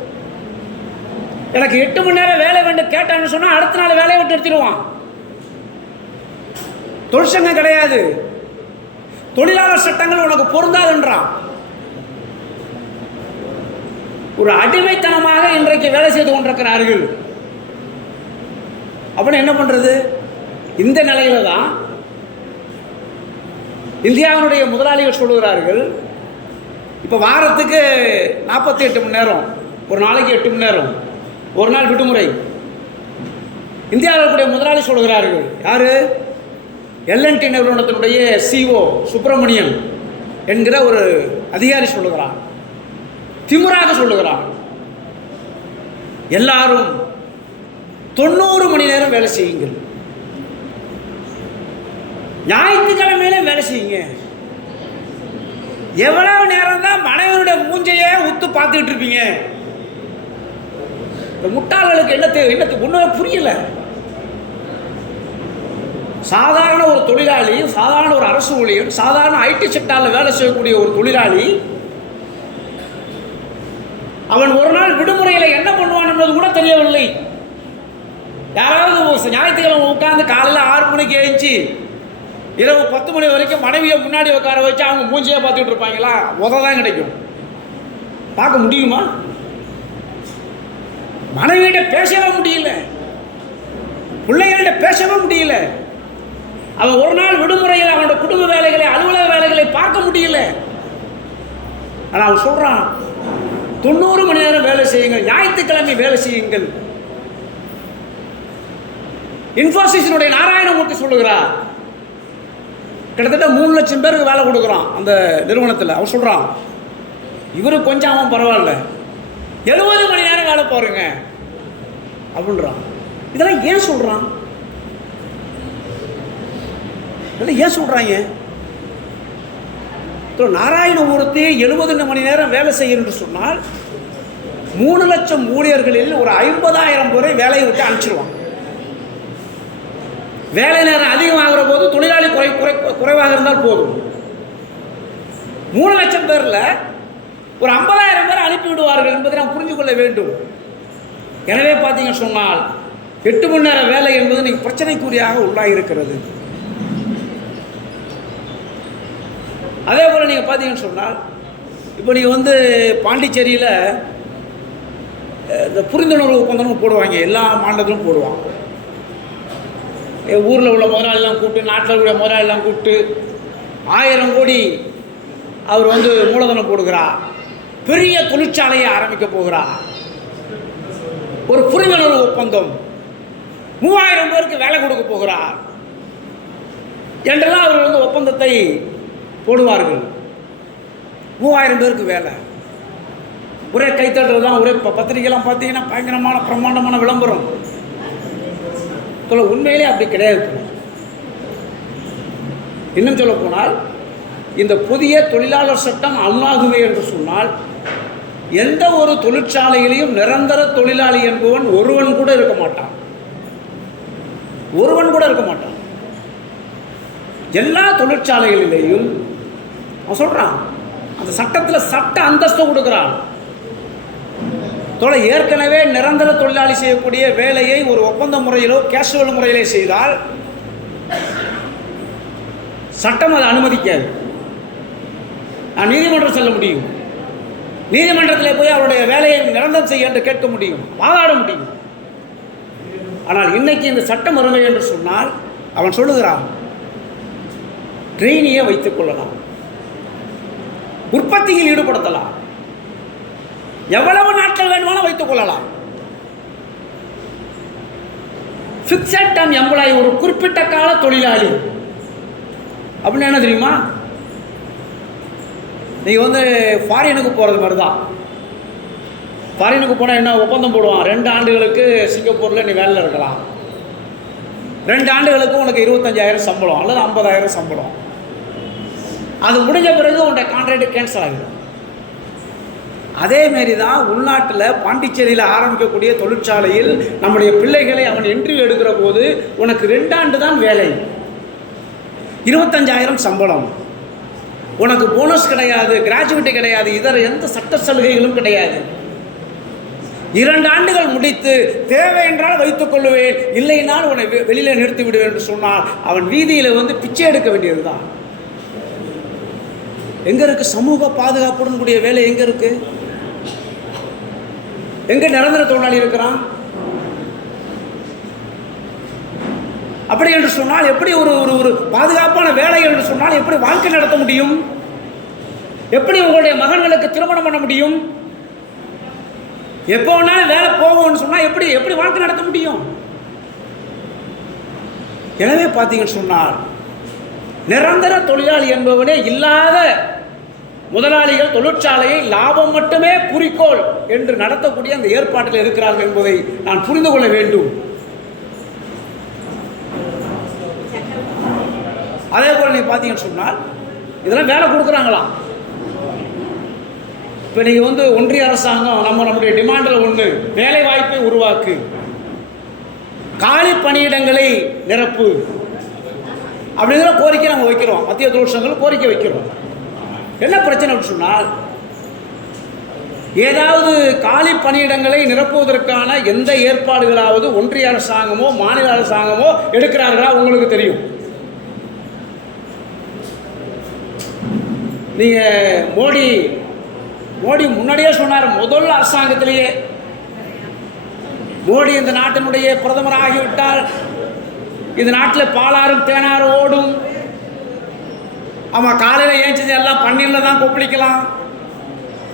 எனக்கு 8 மணி நேரம் வேலை வேண்டும் கேட்டான்னு சொன்னால் அடுத்த நாள் வேலையை விட்டு எடுத்துடுவான். தொழிற்சங்கம் கிடையாது, தொழிலாளர் சட்டங்கள் உனக்கு பொருந்தாதுன்றான். ஒரு அடிமைத்தனமாக இன்றைக்கு வேலை செய்து கொண்டிருக்கிறார்கள். அப்படின்னு என்ன பண்ணுறது? இந்த நிலையில தான் இந்தியாவினுடைய முதலாளிகள் சொல்லுகிறார்கள், இப்போ வாரத்துக்கு 48 மணி நேரம், ஒரு நாளைக்கு 8 மணி நேரம், ஒரு நாள் விடுமுறை. இந்தியாவினுடைய முதலாளி சொல்லுகிறார்கள். யார்? எல்என்டி நிறுவனத்தினுடைய சிஓ சுப்பிரமணியன் என்கிற ஒரு அதிகாரி சொல்லுகிறார். திமுறாக சொல்லுகிறார், எல்லாரும் 90 மணி நேரம் வேலை செய்யுங்கள், ஞாயிற்றுக்கிழமையில வேலை செய்யுங்க. எவ்வளவு நேரம் தான் மனைவருடைய மூஞ்சையே உத்து பார்த்துக்கிட்டு இருப்பீங்க? இந்த முட்டாள்களுக்கு என்னத்துக்கு ஒன்றும் புரியல. சாதாரண ஒரு தொழிலாளி, சாதாரண ஒரு அரசு ஊழியர், சாதாரண ஐடி செக்டாரில் வேலை செய்யக்கூடிய ஒரு தொழிலாளி, அவன் ஒரு நாள் விடுமுறையில் என்ன பண்ணுவான் என்பது கூட தெரியவில்லை. யாராவது ஞாயிற்றுக்கிழமை உட்காந்து காலையில் 6 மணிக்கு எழுந்துச்சு இரவு 10 மணி வரைக்கும் மனைவியை முன்னாடி உட்கார வச்சு அவங்க மூஞ்சியை பார்த்துட்டு இருப்பாங்களா? உததான் கிடைக்கும். பார்க்க முடியுமா? மனைவியிட்ட பேசவே முடியல, பிள்ளைகள்கிட்ட பேசவே முடியல. அவன் ஒரு நாள் விடுமுறையில் அவனோட குடும்ப வேலைகளை, அலுவலக வேலைகளை பார்க்க முடியல. ஆனால் அவன் சொல்கிறான், 90 மணி நேரம் வேலை செய்யுங்கள், ஞாயிற்றுக்கிழமை வேலை செய்யுங்கள். இன்ஃபோசிஸினுடைய நாராயணமூர்த்தி சொல்லுகிறார், கிட்டத்தட்ட 3 லட்சம் பேருக்கு வேலை கொடுக்குறான் அந்த நிறுவனத்தில். அவன் சொல்கிறான், இவரு கொஞ்சம் அவன் பரவாயில்ல, 70 மணி நேரம் வேலை பாருங்க அப்படின்றான். இதெல்லாம் ஏன் சொல்கிறான்? இதெல்லாம் ஏன் சொல்கிறாங்க? நாராயணமூர்த்தி 70 மணி நேரம் வேலை செய்யணும்னு சொன்னால் 3 லட்சம் ஊழியர்களில் ஒரு 50,000 பேரை வேலையை விட்டு அனுப்பிச்சிடுவான். வேலை நேரம் அதிகமாகிற போது தொழிலாளி குறைவாக இருந்தால் போதும். 3 லட்சம் பேரில் ஒரு 50,000 பேர் அனுப்பிவிடுவார்கள் என்பதை நாம் புரிந்து கொள்ள வேண்டும். எனவே பார்த்தீங்க சொன்னால் 8 மணி நேரம் வேலை என்பது நீங்கள் பிரச்சனைக்குரியாக உள்ளாயிருக்கிறது. அதே போல் நீங்கள் பார்த்தீங்கன்னு சொன்னால், இப்போ நீங்கள் வந்து பாண்டிச்சேரியில் இந்த புரிந்துணர்வு ஒப்பந்தமும் போடுவாங்க, எல்லா மாநிலத்திலும் போடுவான். ஊரில் உள்ள முதலாளிலாம் கூப்பிட்டு, நாட்டில் இருக்கக்கூடிய முதலாளிலாம் கூப்பிட்டு 1000 கோடி அவர் வந்து மூலதனம் போடுகிறார், பெரிய தொழிற்சாலையை ஆரம்பிக்க போகிறார், ஒரு புரிந்துணர்வு ஒப்பந்தம், 3000 பேருக்கு வேலை கொடுக்க போகிறார் என்றெல்லாம் அவர் வந்து ஒப்பந்தத்தை போடுவார்கள். 3000 பேருக்கு வேலை, ஒரே கைத்தட்டுறது தான். ஒரே பத்திரிகைலாம் பார்த்தீங்கன்னா பயங்கரமான பிரம்மாண்டமான விளம்பரம். உண்மையிலே அப்படி கிடையாது. இன்னும் சொல்ல போனால் இந்த புதிய தொழிலாளர் சட்டம் அமலாகுமே என்று சொன்னால் எந்த ஒரு தொழிற்சாலையிலையும் நிரந்தர தொழிலாளி என்பவன் ஒருவன் கூட இருக்க மாட்டான். எல்லா தொழிற்சாலைகளிலேயும் அவன் சொல்றான், அந்த சட்டத்தில் சட்ட அந்தஸ்து கொடுக்குறான். ஏற்கனவே நிரந்தர தொழிலாளி செய்யக்கூடிய வேலையை ஒரு ஒப்பந்த முறையிலோ கேஷுவல் முறையிலே செய்தால் சட்டம் அதை அனுமதிக்காது. நான் நீதிமன்றம் செல்ல முடியும், நீதிமன்றத்தில் போய் அவருடைய வேலையை நிரந்தரம் செய்ய என்று கேட்க முடியும், வாதாட முடியும். ஆனால் இன்னைக்கு இந்த சட்டம் அருமை என்று சொன்னால் அவன் சொல்லுகிறான், ட்ரெயினியை வைத்துக் கொள்ளலாம், உற்பத்தியில் ஈடுபடுத்தலாம், எவ்வளவு நாட்கள் வேண்டுமானும் வைத்துக் கொள்ளலாம். ஃபிக்ஸட் டேர்ம் எம்ப்ளாயி, ஒரு குறிப்பிட்ட கால தொழிலாளி அப்படின்னு என்ன தெரியுமா? நீங்கள் ஃபாரினுக்கு போகிறது மாதிரி தான். ஃபாரினுக்கு போனால் என்ன ஒப்பந்தம் போடுவான், 2 ஆண்டுகளுக்கு சிங்கப்பூரில் நீ வேலையில் இருக்கலாம், 2 ஆண்டுகளுக்கு உனக்கு 25,000 சம்பளம் அல்லது 50,000 சம்பளம். அது முடிஞ்ச பிறகு உன்னுடைய கான்ட்ராக்ட் கேன்சல் ஆகிடும். அதேமாரி தான் உள்நாட்டில் பாண்டிச்சேரியில் ஆரம்பிக்கக்கூடிய தொழிற்சாலையில் நம்முடைய பிள்ளைகளை அவன் இன்டர்வியூ எடுக்கிற போது உனக்கு 2 ஆண்டு தான் வேலை, 25,000 சம்பளம், உனக்கு போனஸ் கிடையாது, கிராஜுவேட்டி கிடையாது, இதர எந்த சட்ட சலுகைகளும் கிடையாது. 2 ஆண்டுகள் முடித்து தேவை என்றால் வைத்துக் கொள்ளுவேன், இல்லைனால் உன்னை வெளியில் நிறுத்தி விடுவேன் என்று சொன்னால் அவன் வீதியில் பிச்சை எடுக்க வேண்டியது தான். எங்கே இருக்குது சமூக பாதுகாப்புடன் கூடிய வேலை? எங்கே இருக்கு? எங்கே நிரந்தர தொழிலாளி இருக்கிறான்? அப்படி என்று சொன்னால் எப்படி ஒரு பாதுகாப்பான வேலை என்று சொன்னால் எப்படி வாழ்க்கை நடத்த முடியும்? எப்படி உங்களுடைய மகன்களுக்கு திருமணம் பண்ண முடியும்? எப்போ வேணாலும் வேலை போகும்னு சொன்னால் எப்படி வாழ்க்கை நடத்த முடியும்? எனவே பார்த்தீங்கன்னு சொன்னால் நிரந்தர தொழிலாளி என்பவனே இல்லாத முதலாளிகள் தொழிற்சாலையை லாபம் மட்டுமே குறிக்கோள் என்று நடத்தக்கூடிய அந்த ஏற்பாட்டில் இருக்கிறார்கள் என்பதை நான் புரிந்து கொள்ள வேண்டும். அதே போல் நீங்கள் பார்த்தீங்கன்னு சொன்னால் இதெல்லாம் வேலை கொடுக்குறாங்களாம். இப்போ நீங்கள் ஒன்றிய அரசாங்கம் நம்முடைய டிமாண்டில் ஒன்று, வேலை வாய்ப்பை உருவாக்கு, காலி பணியிடங்களை நிரப்பு அப்படிங்கிற கோரிக்கை நம்ம வைக்கிறோம். மத்திய தொழிற்சங்கங்கள் கோரிக்கை வைக்கிறோம். என்ன பிரச்சனை அப்படின்னு சொன்னால் ஏதாவது காலி பணியிடங்களை நிரப்புவதற்கான எந்த ஏற்பாடுகளாவது ஒன்றிய அரசாங்கமோ மாநில அரசாங்கமோ எடுக்கிறார்களா? உங்களுக்கு தெரியும். நீங்கள் மோடி முன்னாடியே சொன்னார், முதல் அரசாங்கத்திலேயே மோடி இந்த நாட்டினுடைய பிரதமர் ஆகிவிட்டால் இந்த நாட்டில் பாலாறும் தேனாரும் ஓடும், ஆமாம் காலையில் ஏஞ்சிது எல்லாம் பன்னீரில் தான் கொப்பளிக்கலாம்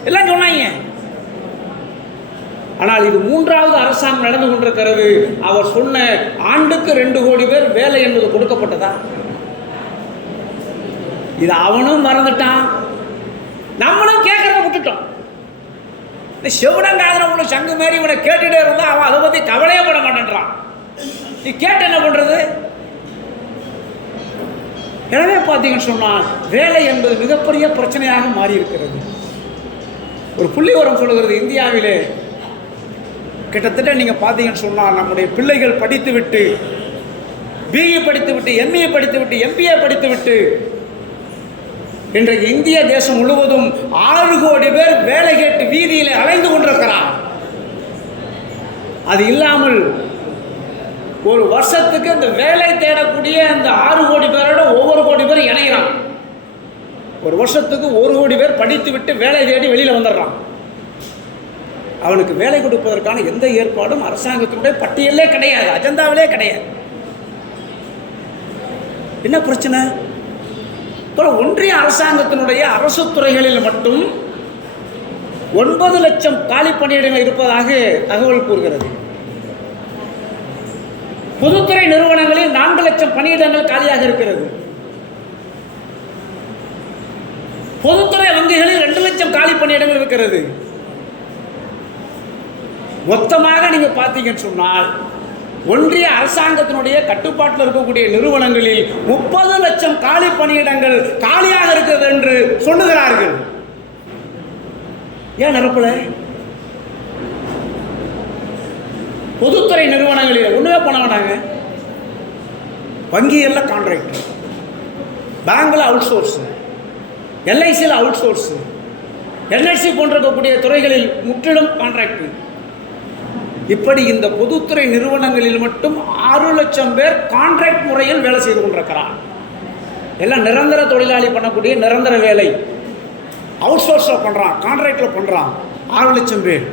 எல்லாம் சொன்னாங்க. ஆனால் இது 3வது அரசாங்கம் நடந்து கொண்டிருக்கிறது. அவர் சொன்ன ஆண்டுக்கு 2 கோடி பேர் வேலை என்பது கொடுக்கப்பட்டதா? இது அவனும் மறந்துட்டான், நம்மளும் கேட்கறத விட்டுட்டோம். இந்த செவடங்காதன உன்னை சங்கு மாரி இவனை கேட்டுட்டே இருந்தா அவன் அதை பற்றி கவலையே பட மாட்டேன்றான். நீ கேட்டு என்ன பண்ணுறது? எனவே பார்த்தீங்கன்னு சொன்னால் வேலை என்பது மிகப்பெரிய பிரச்சனையாக மாறி இருக்கிறது. ஒரு புள்ளிவரம் சொல்லுகிறது, இந்தியாவிலே கிட்டத்தட்ட நீங்கள் பார்த்தீங்கன்னு சொன்னால் நம்முடைய பிள்ளைகள் படித்துவிட்டு பிஇ படித்துவிட்டு எம்ஏ படித்துவிட்டு எம்பிஏ படித்துவிட்டு இன்றைக்கு இந்திய தேசம் முழுவதும் 6 கோடி பேர் வேலை கேட்டு வீதியில் அலைந்து கொண்டிருக்கிறார். அது இல்லாமல் ஒரு வருஷத்துக்கு இந்த வேலை தேடக்கூடிய அந்த 6 கோடி பேரோட ஒவ்வொரு கோடி பேர் இணைகிறான். ஒரு வருஷத்துக்கு 1 கோடி பேர் படித்து விட்டு வேலை தேடி வெளியில் வந்துடுறான். அவனுக்கு வேலை கொடுப்பதற்கான எந்த ஏற்பாடும் அரசாங்கத்தினுடைய பட்டியலே கிடையாது, அஜெண்டாவிலே கிடையாது. என்ன பிரச்சனை? ஒன்றிய அரசாங்கத்தினுடைய அரசு துறைகளில் மட்டும் 9 லட்சம் காலி பணியிடங்கள் இருப்பதாக தகவல் கூறுகிறது. பொதுத்துறை நிறுவனங்களில் 4 லட்சம் பணியிடங்கள் காலியாக இருக்கிறது. பொதுத்துறை வங்கிகளில் 2 லட்சம் காலி பணியிடங்கள் இருக்கிறது. மொத்தமாக நீங்க பார்த்தீங்கன்னு சொன்னால் ஒன்றிய அரசாங்கத்தினுடைய கட்டுப்பாட்டில் இருக்கக்கூடிய நிறுவனங்களில் 30 லட்சம் காலி பணியிடங்கள் காலியாக இருக்கிறது என்று சொல்லுகிறார்கள். ஏன் நிரப்பல? பொதுத்துறை நிறுவனங்களில் ஒண்ணுமே பண்ண வேண்டாங்க. வங்கியில் கான்ட்ராக்ட், பேங்க்ல அவுட் சோர்ஸ், எல்ஐசியில் அவுட் சோர்ஸ், என்எல்சி போன்றக்கூடிய துறைகளில் முற்றிலும் கான்ட்ராக்ட். இப்படி இந்த பொதுத்துறை நிறுவனங்களில் மட்டும் 6 லட்சம் பேர் கான்ட்ராக்ட் முறையில் வேலை செய்து கொண்டிருக்கிறார். எல்லாம் நிரந்தர தொழிலாளி பண்ணக்கூடிய நிரந்தர வேலை, அவுட் சோர்ஸில் பண்ணுறான், கான்ட்ராக்டில் பண்ணுறான். 6 லட்சம் பேர்.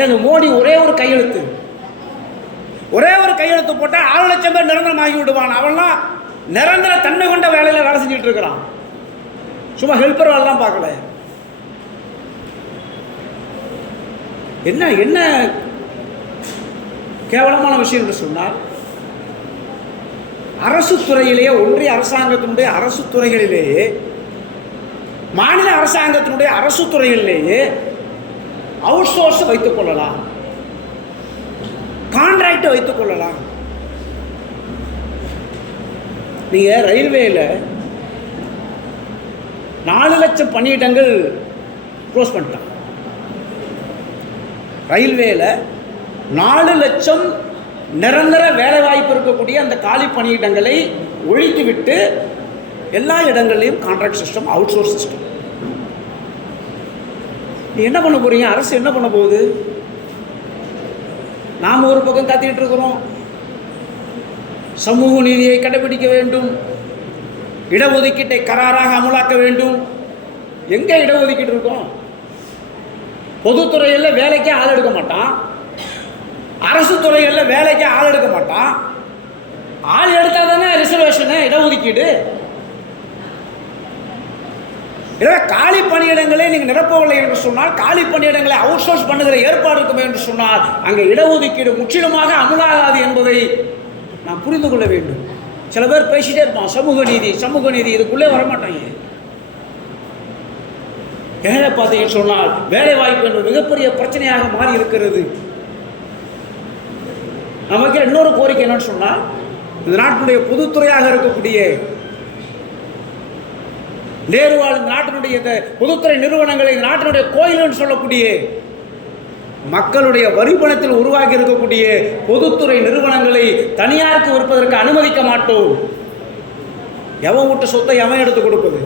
ஏன் மோடி ஒரே ஒரு கையெழுத்து போட்டால் 6 லட்சம் பேர் நிரந்தரமாகி விடுவான். அவன்லாம் நிரந்தர தன்மை கொண்ட வேலையில் வேலை செஞ்சுட்டு இருக்கிறான். சும்மா ஹெல்ப்பர் வேலைலாம் பார்க்கல. என்ன கேவலமான விஷயம் என்று சொன்னால், அரசு துறையிலேயே, ஒன்றிய அரசாங்கத்தினுடைய அரசு துறைகளிலேயே, மாநில அரசாங்கத்தினுடைய அரசு துறைகளிலேயே அவுட் சோர்ஸ் வைத்துக் கொள்ளலாம், கான்ட்ராக்ட் வைத்துக் கொள்ளலாம். நீங்க ரயில்வேல 4 லட்சம் பணியிடங்கள் க்ளோஸ் பண்ணிட்டான். ரயில்வேல 4 லட்சம் நிரந்தர வேலை வாய்ப்பு இருக்கக்கூடிய அந்த காலி பணியிடங்களை ஒழித்துவிட்டு எல்லா இடங்கள்லையும் contract system, out source system. நீ என்ன பண்ண போறீங்க? அரசு என்ன பண்ண போகுது? நாம் ஒரு பக்கம் காத்திட்டு இருக்கிறோம், சமூக நீதியை கடைபிடிக்க வேண்டும், இடஒதுக்கீட்டை கராராக அமலாக்க வேண்டும். எங்க இடஒதுக்கீடு இருக்கும்? பொதுத்துறையில் வேலைக்கே ஆள் எடுக்க மாட்டான், அரசு துறைகளில் வேலைக்கே ஆள் எடுக்க மாட்டான். ஆள் எடுத்தால் தானே ரிசர்வேஷனு, இடஒதுக்கீடு. காலி பணியிடங்களை நீங்கள் நிரப்பவில்லை என்று சொன்னால், காலி பணியிடங்களை அவுட் சோர்ஸ் பண்ணுகிற ஏற்பாடு இருக்கும் என்று சொன்னால், அங்கே இடஒதுக்கீடு முற்றிலுமாக அமலாகாது என்பதை நாம் புரிந்து கொள்ள வேண்டும். சில பேர் பேசிட்டே இருப்பான், சமூக நீதி சமூக நீதி, இதுக்குள்ளே வரமாட்டாங்க. ஏழை பார்த்தீங்கன்னு சொன்னால் வேலை வாய்ப்பு என்பது மிகப்பெரிய பிரச்சனையாக மாறி இருக்கிறது. நமக்கு இன்னொரு கோரிக்கை என்னன்னு சொன்னால், இந்த நாட்டினுடைய பொதுத்துறையாக இருக்கக்கூடிய நேருவால் இந்த நாட்டினுடைய பொதுத்துறை நிறுவனங்களை இந்த நாட்டினுடைய கோயில்னு சொல்லக்கூடிய மக்களுடைய வரிப்பணத்தில் உருவாக்கி இருக்கக்கூடிய பொதுத்துறை நிறுவனங்களை தனியாருக்கு விற்பதற்கு அனுமதிக்க மாட்டோம். எவன் விட்ட சொத்தை எவன் எடுத்து கொடுப்பது?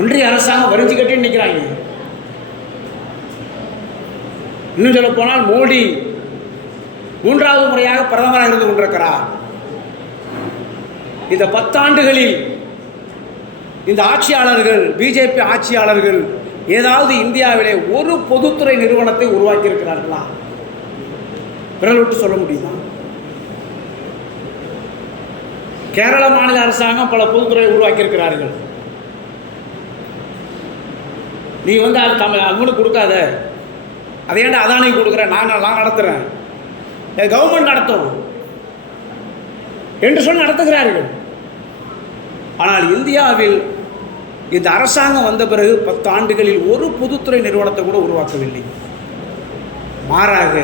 ஒன்றிய அரசாங்கம் வரிஞ்சு கட்டி நிற்கிறாங்க. இன்னும் சொல்ல போனால் மோடி 3வது முறையாக பிரதமராக இருந்து கொண்டிருக்கிறார். இந்த 10 ஆண்டுகளில் இந்த ஆட்சியாளர்கள், பிஜேபி ஆட்சியாளர்கள் ஏதாவது இந்தியாவிலே ஒரு பொதுத்துறை நிறுவனத்தை உருவாக்கி இருக்கிறார்களா? விரல் விட்டு சொல்ல முடியுமா? கேரள மாநில அரசாங்கம் பல பொதுத்துறையை உருவாக்கி இருக்கிறார்கள். நீ அது அவங்களுக்கு கொடுக்காத, அதை ஏன்டா அதானி கொடுக்குறேன், நான் நடத்துகிறேன், கவர்மெண்ட் நடத்தும் என்று சொல்லி நடத்துகிறார்கள். ஆனால் இந்தியாவில் இந்த அரசாங்கம் வந்த பிறகு 10 ஆண்டுகளில் ஒரு பொதுத்துறை நிறுவனத்தை கூட உருவாக்கவில்லை. மாறாக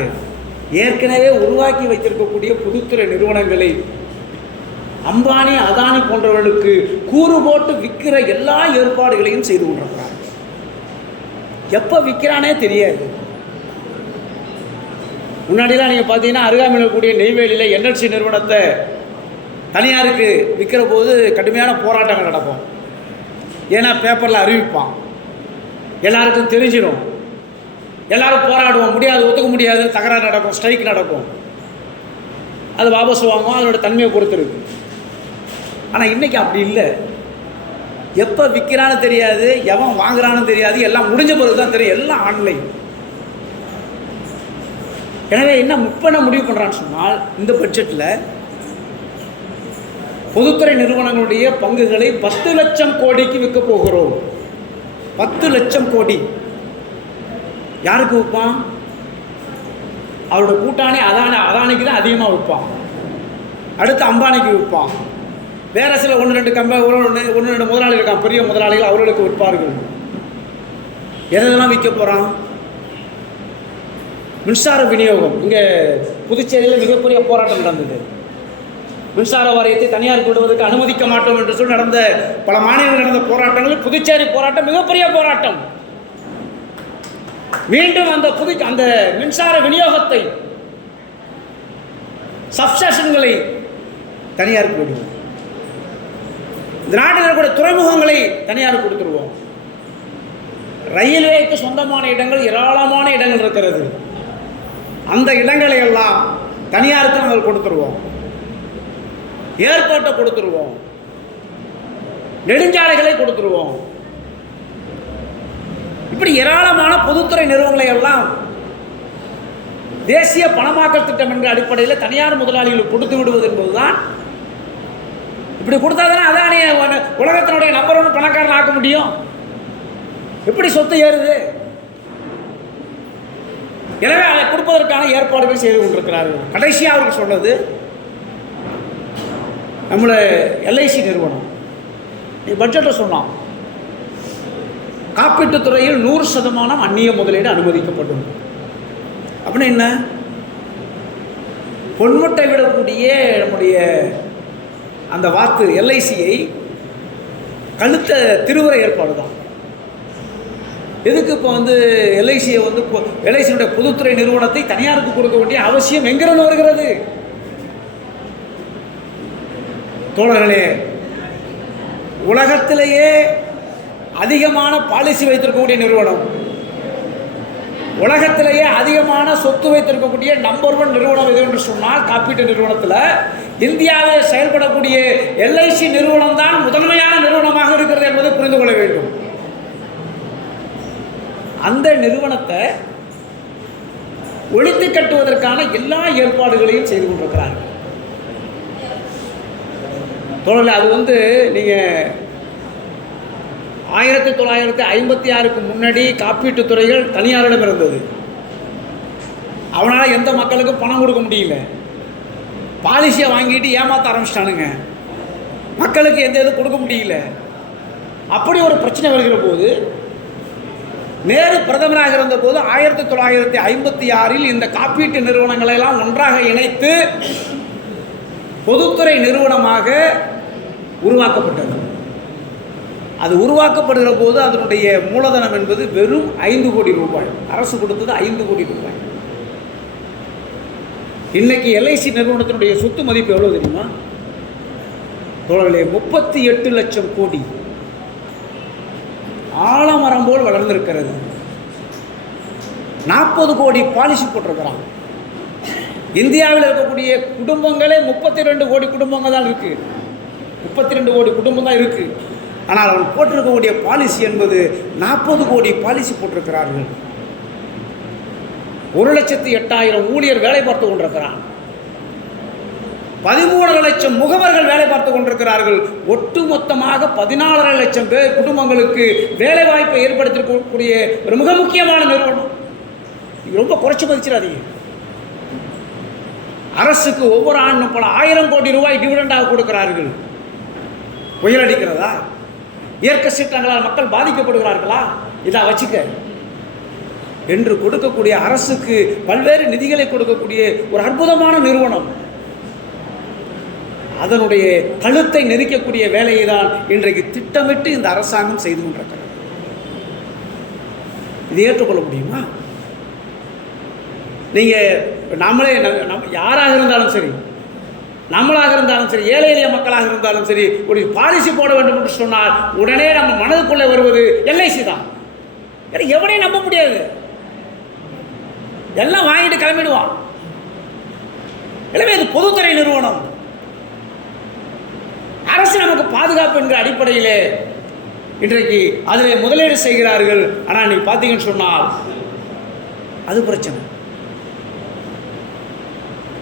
ஏற்கனவே உருவாக்கி வைத்திருக்கக்கூடிய பொதுத்துறை நிறுவனங்களை அம்பானி, அதானி போன்றவர்களுக்கு கூறு போட்டு விற்கிற எல்லா ஏற்பாடுகளையும் செய்து கொண்டிருக்கிறார். எப்போ விற்கிறானே தெரியாது. முன்னாடிலாம் நீங்கள் பார்த்தீங்கன்னா, அருகாமையில் இருக்கக்கூடிய நெய்வேலியில் என்எல்சி நிறுவனத்தை தனியாருக்கு விற்கிற போது கடுமையான போராட்டங்கள் நடக்கும். ஏன்னா பேப்பரில் அறிவிப்பான், எல்லாருக்கும் தெரிஞ்சிடும், எல்லாரும் போராடுவோம், முடியாது, ஒத்துக்க முடியாது, தகராறு நடக்கும், ஸ்ட்ரைக் நடக்கும். அது வாபஸ் வாங்குவோம், அதோட தன்மையை பொறுத்திருக்கு. ஆனால் இன்றைக்கி அப்படி இல்லை. எப்போ விற்கிறான்னு தெரியாது, எவன் வாங்குறான்னு தெரியாது, எல்லாம் முடிஞ்ச பிறகு தான் தெரியும், எல்லாம் ஆன்லைன். எனவே என்ன முப்பன முடிவு பண்ணுறான்னு சொன்னால், இந்த பட்ஜெட்டில் பொதுத்துறை நிறுவனங்களுடைய பங்குகளை 10 லட்சம் கோடிக்கு விற்க போகிறோம். 10 லட்சம் கோடி. யாருக்கு விற்பான்? அவரோட கூட்டாளி அதானிக்கு தான் அதிகமாக விற்பான். அடுத்து அம்பானிக்கு விற்பான். வேறு சில 1-2 முதலாளிகள் இருக்கான், பெரிய முதலாளிகள், அவர்களுக்கு விற்பார்கள். எதெல்லாம் விற்க போகிறான்? மின்சார விநியோகம் இங்கே புதுச்சேரியில் மிகப்பெரிய போராட்டம் நடந்தது. மின்சார வாரியத்தை தனியாருக்கு விடுவதற்கு அனுமதிக்க மாட்டோம் என்று சொல்லி நடந்த பல மாநிலங்கள் நடந்த போராட்டங்களில் புதுச்சேரி போராட்டம் மிகப்பெரிய போராட்டம். மீண்டும் அந்த மின்சார விநியோகத்தை, சப்ஸ்டேஷன்களை தனியாருக்கு விடுவோம். இந்த நாட்டில் இருக்கக்கூடிய துறைமுகங்களை தனியாருக்கு கொடுத்துருவோம். ரயில்வேக்கு சொந்தமான இடங்கள் ஏராளமான இடங்கள் இருக்கிறது. அந்த இடங்களை எல்லாம் தனியாருக்கு நாங்கள் கொடுத்துருவோம். ஏர்போர்ட்டை கொடுத்துருவோம். நெடுஞ்சாலைகளை கொடுத்துருவோம். இப்படி ஏராளமான பொதுத்துறை நிறுவனங்களை எல்லாம் தேசிய பணமாக்கல் திட்டம் என்ற அடிப்படையில் தனியார் முதலாளிகளுக்கு கொடுத்து விடுவது என்பதுதான். இப்படி கொடுத்தாதானே அதானிய உலகத்தினுடைய நம்பர் 1 பணக்காரன் ஆக்க முடியும். எப்படி சொத்து ஏறுது? எனவே அதை கொடுப்பதற்கான ஏற்பாடுகள் செய்து கொண்டிருக்கிறார்கள். கடைசியாக அவர்கள் சொன்னது, நம்மளுடைய எல்ஐசி நிறுவனம் பட்ஜெட்டில் சொன்னோம், காப்பீட்டுத் துறையில் 100% அந்நிய முதலீடு அனுமதிக்கப்படும். அப்படின்னு என்ன? பொன்முட்டை விடக்கூடிய நம்முடைய அந்த வாக்கு எல்ஐசியை கழுத்த திருவுரை ஏற்பாடு தான். எதுக்கு இப்போ எல்ஐசியை எல்ஐசியினுடைய பொதுத்துறை நிறுவனத்தை தனியாருக்கு கொடுக்க வேண்டிய அவசியம் எங்கிருந்து வருகிறது? தோழர்களே, உலகத்திலேயே அதிகமான பாலிசி வைத்திருக்கக்கூடிய நிறுவனம், உலகத்திலேயே அதிகமான சொத்து வைத்திருக்கக்கூடிய நம்பர் 1 நிறுவனம் எது என்று சொன்னால் காப்பீட்டு நிறுவனத்தில் இந்தியாவில் செயல்படக்கூடிய எல்ஐசி நிறுவனம் தான் முதன்மையான நிறுவனமாக இருக்கிறது என்பதை புரிந்து கொள்ள வேண்டும். அந்த நிறுவனத்தை ஒழித்து கட்டுவதற்கான எல்லா ஏற்பாடுகளையும் செய்து கொண்டிருக்கிறார்கள். தோழர்களே, அது நீங்கள் 1956க்கு முன்னாடி காப்பீட்டுத் துறைகள் தனியாரிடம் இருந்தது. அவனால் எந்த மக்களுக்கும் பணம் கொடுக்க முடியல. பாலிசியை வாங்கிட்டு ஏமாற்ற ஆரம்பிச்சிட்டானுங்க. மக்களுக்கு எந்த இது கொடுக்க முடியல. அப்படி ஒரு பிரச்சனை வருகிற போது நேரு பிரதமராக இருந்தபோது 1956இல் இந்த காப்பீட்டு நிறுவனங்களெல்லாம் ஒன்றாக இணைத்து பொதுத்துறை நிறுவனமாக உருவாக்கப்பட்டது. அது உருவாக்கப்படுகிற போது அதனுடைய மூலதனம் என்பது வெறும் 5 கோடி ரூபாய். அரசு கொடுத்தது 5 கோடி ரூபாய். இன்னைக்கு எல்ஐசி நிறுவனத்தினுடைய சொத்து மதிப்பு எவ்வளவு தெரியுமா தோழர்களே? 38 லட்சம் கோடி. ஆலமரம் போல் வளர்ந்திருக்கிறது. 40 கோடி பாலிசி போட்டிருக்கிறாங்க. இந்தியாவில் இருக்கக்கூடிய குடும்பங்களே 32 கோடி குடும்பங்கள் தான் இருக்கு. 32 கோடி குடும்பம் தான் இருக்கு. ஆனால் அவர்கள் போட்டிருக்கக்கூடிய பாலிசி என்பது 40 கோடி பாலிசி போட்டிருக்கிறார்கள். 1,08,000 ஊழியர் வேலை பார்த்து கொண்டிருக்கிறார். 13 லட்சம் முகவர்கள் வேலை பார்த்து கொண்டிருக்கிறார்கள். ஒட்டுமொத்தமாக 14 லட்சம் பேர் குடும்பங்களுக்கு வேலை வாய்ப்பை ஏற்படுத்திருக்கக்கூடிய ஒரு மிக முக்கியமான நிறுவனம். ரொம்ப குறைச்சி மதிச்சிடாதீங்க. அரசுக்கு ஒவ்வொரு ஆண்டும் பல 1000 கோடி ரூபாய் டிவிடெண்டாக கொடுக்கிறார்கள். புயலடிக்கிறதா? இயற்கை சீற்றங்களால் மக்கள் பாதிக்கப்படுகிறார்களா? இதை வச்சுக்க என்று கொடுக்கக்கூடிய அரசுக்கு பல்வேறு நிதிகளை கொடுக்கக்கூடிய ஒரு அற்புதமான நிறுவனம். அதனுடைய கழுத்தை நெரிக்கக்கூடிய வேலையை தான் இன்றைக்கு திட்டமிட்டு இந்த அரசாங்கம் செய்து கொண்டிருக்கிறது. இதை ஏற்றுக்கொள்ள முடியுமா? நீங்கள் நம்மளே யாராக இருந்தாலும் சரி, நம்மளாக இருந்தாலும் சரி, ஏழை எளிய மக்களாக இருந்தாலும் சரி, ஒரு பாலிசி போட வேண்டும் என்று சொன்னால் உடனே நம்ம மனதுக்குள்ளே வருவது எல்ஐசி தான். ஏன்னா எவனையும் நம்ப முடியாது. எல்லாம் வாங்கிட்டு கிளம்பிடுவான். எனவே இது பொதுத்துறை நிறுவனம். அரசு நமக்கு பாதுகாப்பு என்கிற அடிப்படையிலே இன்றைக்கு அதில் முதலீடு செய்கிறார்கள். ஆனால் நீங்கள் பார்த்தீங்கன்னு சொன்னால் அது பிரச்சனை.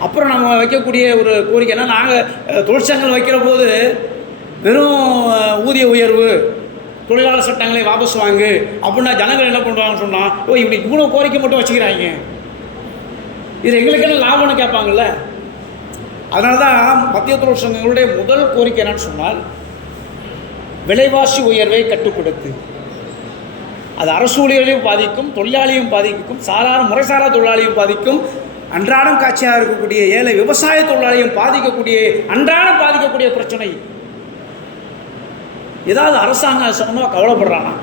அப்புறம் நம்ம வைக்கக்கூடிய ஒரு கோரிக்கைனா, நாங்கள் தொழிற்சங்கங்கள் வைக்கிற போது வெறும் ஊதிய உயர்வு, தொழிலாளர் சட்டங்களை வாபஸ் வாங்கு அப்படின்னா ஜனங்கள் என்ன பண்ணுறாங்கன்னு சொன்னால், இப்படி இவ்வளோ கோரிக்கை மட்டும் வச்சுக்கிறாங்க, இது எங்களுக்கெல்லாம் லாபம்னு கேட்பாங்கள்ல. அதனால தான் மத்திய தொழிற்சங்கங்களுடைய முதல் கோரிக்கை என்னன்னு சொன்னால், விலைவாசி உயர்வை கட்டுப்படுத்து. அது அரசு ஊழியர்களையும் பாதிக்கும், தொழிலாளியும் பாதிக்கும், சாதாரண முறைசாரா தொழிலாளியும் பாதிக்கும், அன்றாடம் காட்சியாக இருக்கக்கூடிய ஏழை விவசாய தொழிலாளியும் பாதிக்கக்கூடிய அன்றாடம் பாதிக்கக்கூடிய பிரச்சனை. ஏதாவது அரசாங்கம் சொன்னா கவலைப்படுறானா?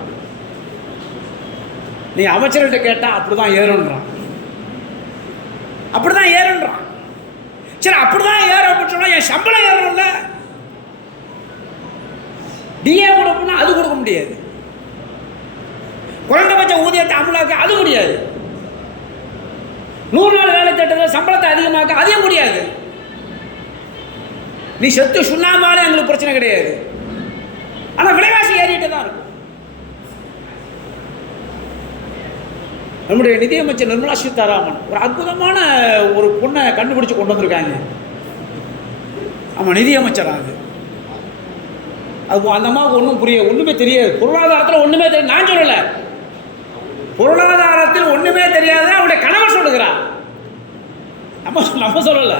நீ அமைச்சர்கிட்ட கேட்டால் அப்படிதான் ஏறுன்றான், அப்படிதான் ஏறுன்றான். சரி, அப்படிதான் ஏற அப்படின்னு சொன்னா என் சம்பளம் ஏறணும்ல. டிஏ கொடுக்கணும்னா அது கொடுக்க முடியாது, குறைந்தபட்ச ஊதியத்தை அமலாக்க அது முடியாது, 100 நாள் வேலை திட்டத்தில் சம்பளத்தை அதிகமாக்க அதையும் முடியாது. நீ செத்து சுண்ணாம்பாலே எங்களுக்கு பிரச்சனை கிடையாது, ஆனால் விலைவாசி ஏறிட்டு தான் இருக்கும். நம்முடைய நிதியமைச்சர் நிர்மலா சீதாராமன் ஒரு அற்புதமான ஒரு பொண்ணை கண்டுபிடிச்சு கொண்டு வந்திருக்காங்க. ஆமாம், நிதியமைச்சராக அது அந்த அம்மாவுக்கு ஒன்றுமே தெரியாது, பொருளாதாரத்தில் ஒன்றுமே தெரியாது. நான் சொல்லலை, பொருளாதாரத்தில் ஒன்றுமே தெரியாத அவருடைய கணவர் சொல்லுகிறார், நம்ம சொல்லலை.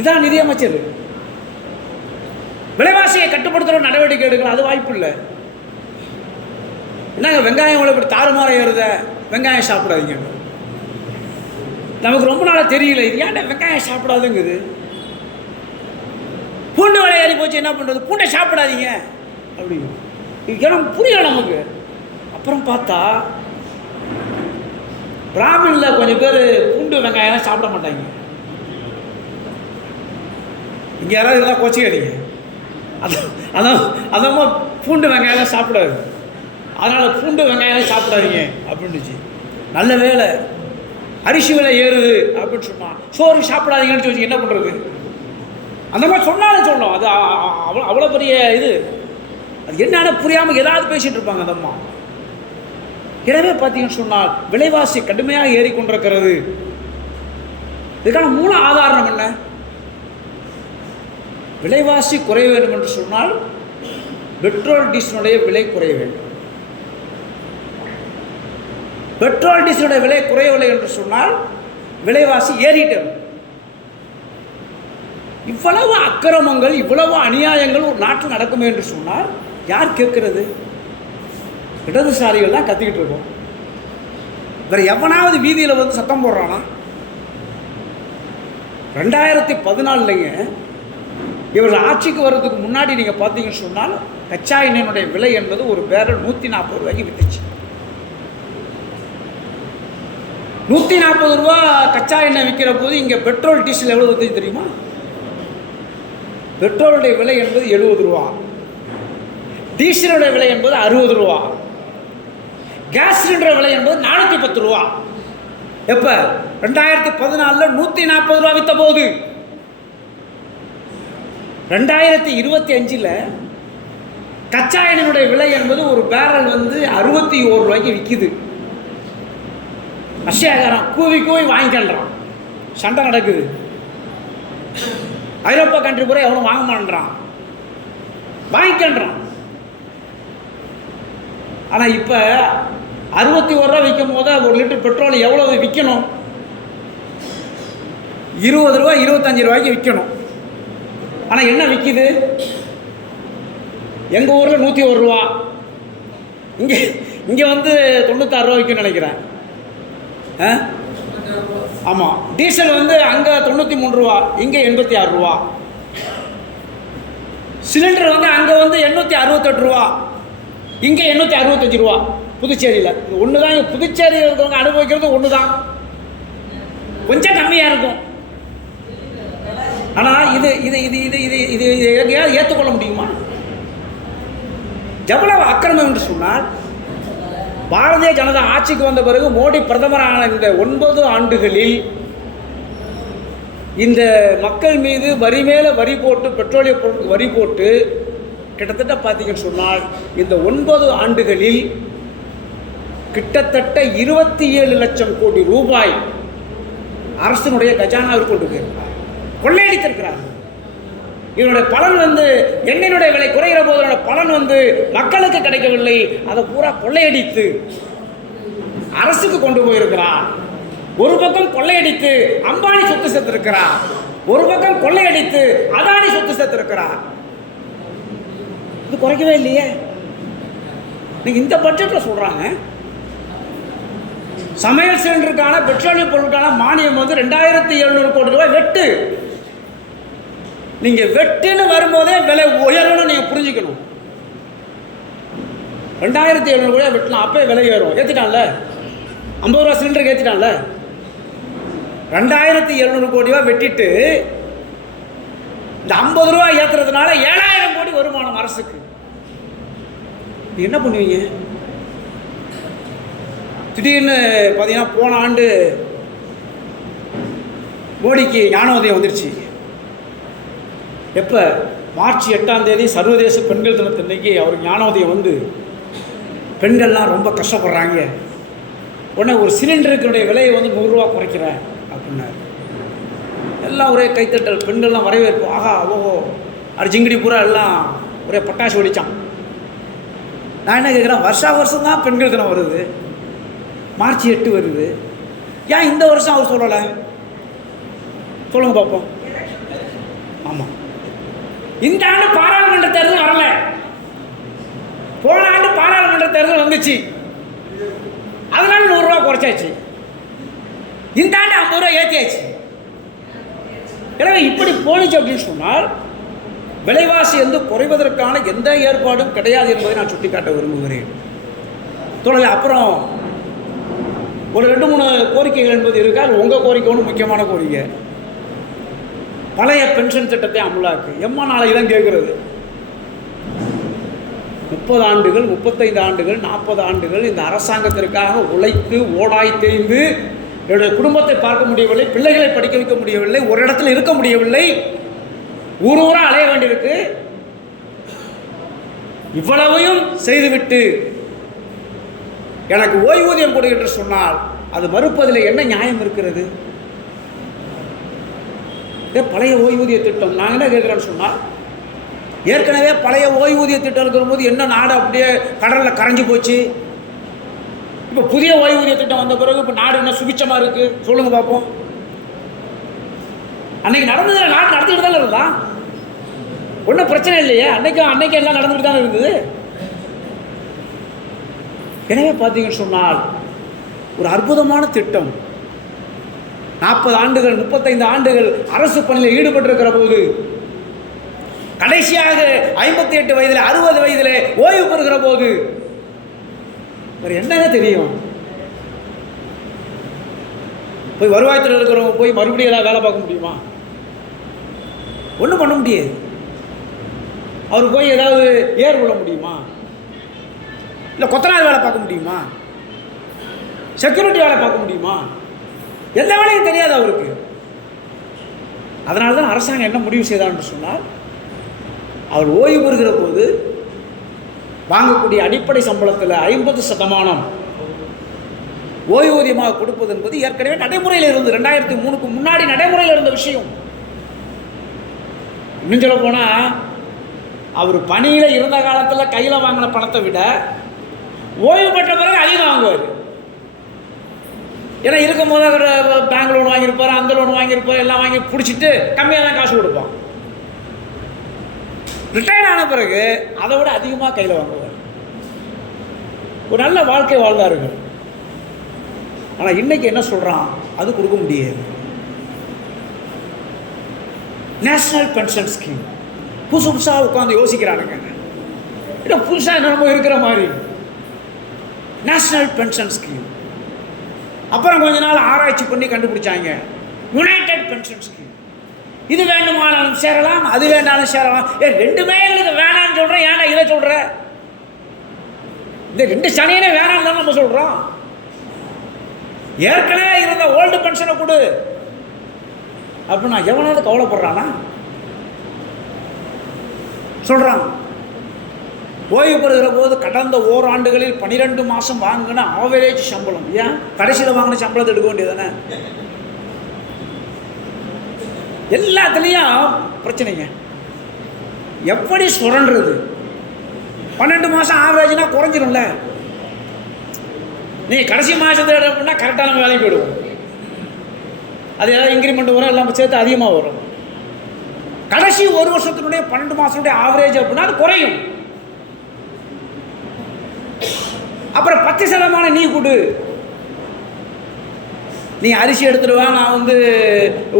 இதான் நிதியமைச்சர். விலைவாசியை கட்டுப்படுத்துகிற நடவடிக்கை எடுக்கலாம், அது வாய்ப்பு இல்லை. என்னங்க வெங்காயம் இவ்வளோ இப்படி தாறுமாற ஏறுத, வெங்காயம் சாப்பிடாதீங்க. நமக்கு ரொம்ப நாளாக தெரியல இது ஏன்டா வெங்காயம் சாப்பிடாதுங்குது. பூண்டு விலை ஏறி போச்சு, என்ன பண்ணுறது, பூண்டை சாப்பிடாதீங்க அப்படின்னு ஏன்னா புரியல நமக்கு. அப்புறம் பார்த்தா பிராமினில் கொஞ்சம் பேர் பூண்டு வெங்காயம் சாப்பிட மாட்டாங்க. இங்கே யாராவது இதெல்லாம் கொச்சிக்காதீங்க, அதான் பூண்டு வெங்காயம் சாப்பிடாது, அதனால் பூண்டு வெங்காயம் சாப்பிடாதீங்க அப்படின்னுச்சு. நல்ல வேலை அரிசி விலை ஏறுது அப்படின்னு சொன்னான், சோறு சாப்பிடாதீங்கன்னு சொல்லி என்ன பண்ணுறது. அந்த மாதிரி சொன்னாலும் சொல்லணும், அது அவ்வளோ பெரிய இது. அது என்னன்னு புரியாமல் ஏதாவது பேசிகிட்டு இருப்பாங்க அந்த அம்மா. எனவே பார்த்தீங்கன்னு சொன்னால் விலைவாசி கடுமையாக ஏறிக்கொண்டிருக்கிறது. இதுக்கான மூல ஆதாரம் என்ன? விலைவாசி குறைய வேண்டும் என்று சொன்னால் பெட்ரோல் டீசலுடைய விலை குறைய வேண்டும். பெட்ரோல் டீசலுடைய விலை குறையவில்லை என்று சொன்னால் விலைவாசி ஏறிட்டது. இவ்வளவு அக்கிரமங்கள், இவ்வளவு அநியாயங்கள் ஒரு நாட்டில் நடக்குமே என்று சொன்னால் யார் கேட்கிறது? இடதுசாரிகள் தான் கத்திக்கிட்டு இருக்கோம். வேறு எவனாவது வீதியில் வந்து சத்தம் போடுறானா? 2014 இவர்கள் ஆட்சிக்கு வர்றதுக்கு முன்னாடி நீங்கள் பார்த்தீங்கன்னு சொன்னால் கச்சா எண்ணெயினுடைய விலை என்பது ஒரு பேரல் 140 ரூபாய்க்கு வித்துச்சு. 140 ரூபா கச்சா எண்ணெய் விற்கிற போது இங்கே பெட்ரோல் டீசல் எவ்வளோ வந்துச்சு தெரியுமா? பெட்ரோலுடைய விலை என்பது 70 ரூபா, டீசலுடைய விலை என்பது 60 ரூபா, கேஸ் சிலிண்டர் விலை என்பது 410 ரூபா. எப்போ? 2014 140 ரூபா வித்த போது 2025 கச்சா எண்ணெயினுடைய விலை என்பது ஒரு பேரல் வந்து 61 ரூபாய்க்கு விற்கிது. ரஷ்யாக்காரன் கூவி வாங்கிக்கிறான், சண்டை நடக்குது. ஐரோப்பா கண்ட்ரி பூரா எவனும் வாங்க மாட்டேறான், வாங்கிக்கிறான். ஆனால் இப்போ 61 ரூபா விற்கும் போது 1 லிட்டர் பெட்ரோல் எவ்வளோ விற்கணும்? 20 ரூபா 25 ரூபாய்க்கு விற்கணும். ஆனால் என்ன விற்கிது? எங்கள் ஊரில் 101 ரூபா, இங்கே வந்து 96 ரூபா விற்கும்னு நினைக்கிறேன். ஆமாம், டீசல் வந்து அங்கே 93 ரூபா, இங்கே 86 ரூபா. சிலிண்டர் வந்து அங்கே வந்து 868 ரூபா, இங்கே 865 ரூபா. புதுச்சேரியில் இது ஒன்று தான். இங்கே புதுச்சேரியில் இருக்கிறவங்க அனுபவிக்கிறது ஒன்று தான், கொஞ்சம் கம்மியாக இருக்கும். ஆனால் இது இது இது இது இது இது எங்கேயாவது ஏற்றுக்கொள்ள முடியுமா? எவ்வளவு அக்கிரமம் என்று சொன்னால், பாரதிய ஜனதா ஆட்சிக்கு வந்த பிறகு மோடி பிரதமரான இந்த 9 ஆண்டுகளில் இந்த மக்கள் மீது வரி மேலே வரி போட்டு, பெட்ரோலிய பொருட்களுக்கு வரி போட்டு, கிட்டத்தட்ட பார்த்தீங்கன்னு சொன்னால் இந்த 9 ஆண்டுகளில் கிட்டத்தட்ட 27 லட்சம் கோடி ரூபாய் அரசினுடைய கஜானாவிற்கு கொண்டு போயிருக்கிறார், கொள்ளையடித்திருக்கிறார். இதனுடைய பலன் வந்து எண்ணெயினுடைய விலை குறைகிற போது பலன் வந்து மக்களுக்கு கிடைக்கவில்லை, அதை பூரா கொள்ளையடித்து அரசுக்கு கொண்டு போயிருக்கிறார். ஒரு பக்கம் கொள்ளையடித்து அம்பானி சொத்து சேர்த்திருக்கிறார், ஒரு பக்கம் கொள்ளையடித்து அதானி சொத்து சேர்த்திருக்கிறார். இது குறைக்கவே இல்லையே. நீங்கள் இந்த பட்ஜெட்டில் சொல்கிறாங்க சமையல் சிலிண்டருக்கான பெட்ரோலிய பொருட்களுக்கான மானியம் வந்து 2700 கோடி ரூபாய் வெட்டு. நீங்கள் வெட்டுன்னு வரும்போதே விலை உயரும்னு நீங்கள் புரிஞ்சுக்கணும். 2700 கோடியா வெட்டலாம், அப்பே விலை ஏறும். ஏற்றிட்டான்ல 50 ரூபா சிலிண்டருக்கு ஏற்றிட்டான்ல. 2700 கோடி ரூபா வெட்டிட்டு இந்த 50 ரூபா ஏற்றுறதுனால 7000 கோடி வருமானம் அரசுக்கு. என்ன பண்ணுவீங்க? திடீர்னு பார்த்தீங்கன்னா போன ஆண்டு மோடிக்கு ஞானோதயம் வந்துருச்சு. எப்போ? மார்ச் 8ஆம் தேதி சர்வதேச பெண்கள் தினத்தன்னைக்கு அவருக்கு ஞானோதயம் வந்து பெண்கள்லாம் ரொம்ப கஷ்டப்படுறாங்க, உடனே ஒரு சிலிண்டருக்குடைய விலையை வந்து 100 ரூபா குறைக்கிறேன் அப்படின்னாரு. எல்லாம் ஒரே கைத்தட்டல், பெண்கள்லாம் வரவேற்பு, ஆஹா ஓஹோ அது ஜிங்கடி பூரா எல்லாம் ஒரே பட்டாசு வெடித்தான். நான் என்ன கேட்குறேன், வருஷம் தான் பெண்கள் தினம் வருது, மார்ச் 8 வருது, ஏன் இந்த வருஷம் அவர் சொல்லலை? சொல்லுங்க பார்ப்போம். ஆமாம், இந்த ஆண்டு பாராளுமன்ற தேர்தல் வரல, போன ஆண்டு பாராளுமன்ற தேர்தல் வந்துச்சு, அதனால 100 ரூபா குறைச்சாச்சு. இந்த ஆண்டு 50 ரூபா ஏற்றியாச்சு. எனவே இப்படி போனிச்சு அப்படின்னு சொன்னால் விலைவாசி வந்து குறைவதற்கான எந்த ஏற்பாடும் கிடையாது என்பதை நான் சுட்டிக்காட்ட விரும்புகிறேன். தொடர்ந்து அப்புறம் ஒரு 2-3 கோரிக்கைகள் என்பது இருக்காது. உங்கள் கோரிக்கை ஒன்று முக்கியமான கோரிக்கை, பழைய பென்ஷன் திட்டத்தை அமலாக்கு. எம்மா நாளைக்கு தான் கேட்குறது. 30 ஆண்டுகள் 35 ஆண்டுகள் 40 ஆண்டுகள் இந்த அரசாங்கத்திற்காக உழைத்து ஓடாய் தேய்ந்து என்னுடைய குடும்பத்தை பார்க்க முடியவில்லை, பிள்ளைகளை படிக்க வைக்க முடியவில்லை, ஒரு இடத்துல இருக்க முடியவில்லை, ஊராக அலைய வேண்டியிருக்கு. இவ்வளவையும் செய்துவிட்டு எனக்கு ஓய்வூதியம் கொடு என்று சொன்னால் அது மறுப்பதில் என்ன நியாயம் இருக்கிறது? பழைய ஓய்வூதிய திட்டம் நான் என்ன கேட்குறேன்னு சொன்னால், ஏற்கனவே பழைய ஓய்வூதிய திட்டம் இருக்கும்போது என்ன நாடு அப்படியே கடலில் கரைஞ்சி போச்சு. இப்போ புதிய ஓய்வூதிய திட்டம் வந்த பிறகு இப்போ நாடு என்ன சுபிச்சமாக இருக்குது? சொல்லுங்கள் பார்ப்போம். அன்னைக்கு நடந்ததில் நாடு நடத்திக்கிட்டு தானே இருந்தா, ஒன்றும் பிரச்சனை இல்லையே. அன்னைக்கு எல்லாம் நடந்துகிட்டு தானே இருந்தது. எனவே பார்த்தீங்கன்னு சொன்னால் ஒரு அற்புதமான திட்டம். 40 ஆண்டுகள் 35 ஆண்டுகள் அரசு பணியில் ஈடுபட்டிருக்கிற போது கடைசியாக 58 வயதில் 60 வயதில் ஓய்வு பெறுகிற போது வேறு என்னங்க தெரியும்? போய் வருவாயத்தில் இருக்கிறவங்க போய் மறுபடியும் ஏதாவது வேலை பார்க்க முடியுமா? ஒன்றும் பண்ண முடியாது. அவர் போய் ஏதாவது ஏர் விட முடியுமா? இல்லை கொத்தனார் வேலை பார்க்க முடியுமா? செக்யூரிட்டி வேலை பார்க்க முடியுமா? எந்த வேலையும் தெரியாது அவருக்கு. அதனால தான் அரசாங்கம் என்ன முடிவு செய்தான்னு சொன்னால், அவர் ஓய்வு பெறுகிற போது வாங்கக்கூடிய அடிப்படை சம்பளத்தில் 50% ஓய்வூதியமாக கொடுப்பது என்பது ஏற்கனவே நடைமுறையில் இருந்து 2003க்கு முன்னாடி நடைமுறையில் இருந்த விஷயம். இன்னும் சொல்ல போனால் அவர் பணியில் இருந்த காலத்தில் கையில் வாங்கின பணத்தை விட ஓய்வு பெற்ற பிறகு அதிகம் வாங்குவார். ஏன்னா இருக்கும் போது அவர் பேங்க் லோன் வாங்கியிருப்பார், அந்த லோன் வாங்கியிருப்பார், எல்லாம் வாங்கி பிடிச்சிட்டு கம்மியாக தான் காசு கொடுப்பான். ரிட்டையர்ட் ஆன பிறகு அதை விட அதிகமாக கையில் வாங்குவார். ஒரு நல்ல வாழ்க்கை வாழ்ந்தார்கள். ஆனால் இன்னைக்கு என்ன சொல்கிறான், அது கொடுக்க முடியாது. நேஷனல் பென்ஷன் ஸ்கீம் புதுசாக உட்காந்து யோசிக்கிறானுங்க. இல்லை புதுசாக என்னமோ இருக்கிற மாதிரி நேஷனல் பென்ஷன் ஸ்கீம். அப்புறம் கொஞ்ச நாள் ஆராய்ச்சி பண்ணி கண்டுபிடிச்சாங்க யுனைடெட் பென்ஷன் ஸ்கீம். இது வேண்டுமானாலும் சேரலாம், அது வேண்டாலும் சேரலாம். ரெண்டுமே எனக்கு வேணான்னு சொல்கிறேன், ஏன்டா இதை சொல்கிற? இந்த 2 சனியனே வேணான்னு தான் நம்ம சொல்கிறோம். ஏற்கனவே இருந்த ஓல்டு பென்ஷனை கொடு அப்படின்னா எவனாவது கவலைப்படுறானா? சொல்கிறான். ஓய்வு பெறுகிற போது கடந்த ஓராண்டுகளில் 12 மாதம் வாங்கின ஆவரேஜ் சம்பளம், ஏன் கடைசியில் வாங்கின சம்பளத்தை எடுக்க வேண்டியதானே? எல்லாத்துலேயும் பிரச்சனைங்க. எப்படி சுரண்டுறது? 12 மாதம் ஆவரேஜ்னா குறைஞ்சிடும்ல. நீ கடைசி மாதத்தை எடுப்பா கரெக்டாக நம்ம வேலைக்கு போயிடுவோம். அது ஏதாவது இன்க்ரிமெண்ட் வரும், எல்லாம் சேர்த்து அதிகமாக வரும். கடைசி ஒரு வருஷத்தினுடைய 12 மாதத்தினுடைய ஆவரேஜ் அப்படின்னா அது குறையும். அப்புறம் 10% நீ கொடு. நீ அரிசி எடுத்துடுவா, நான் வந்து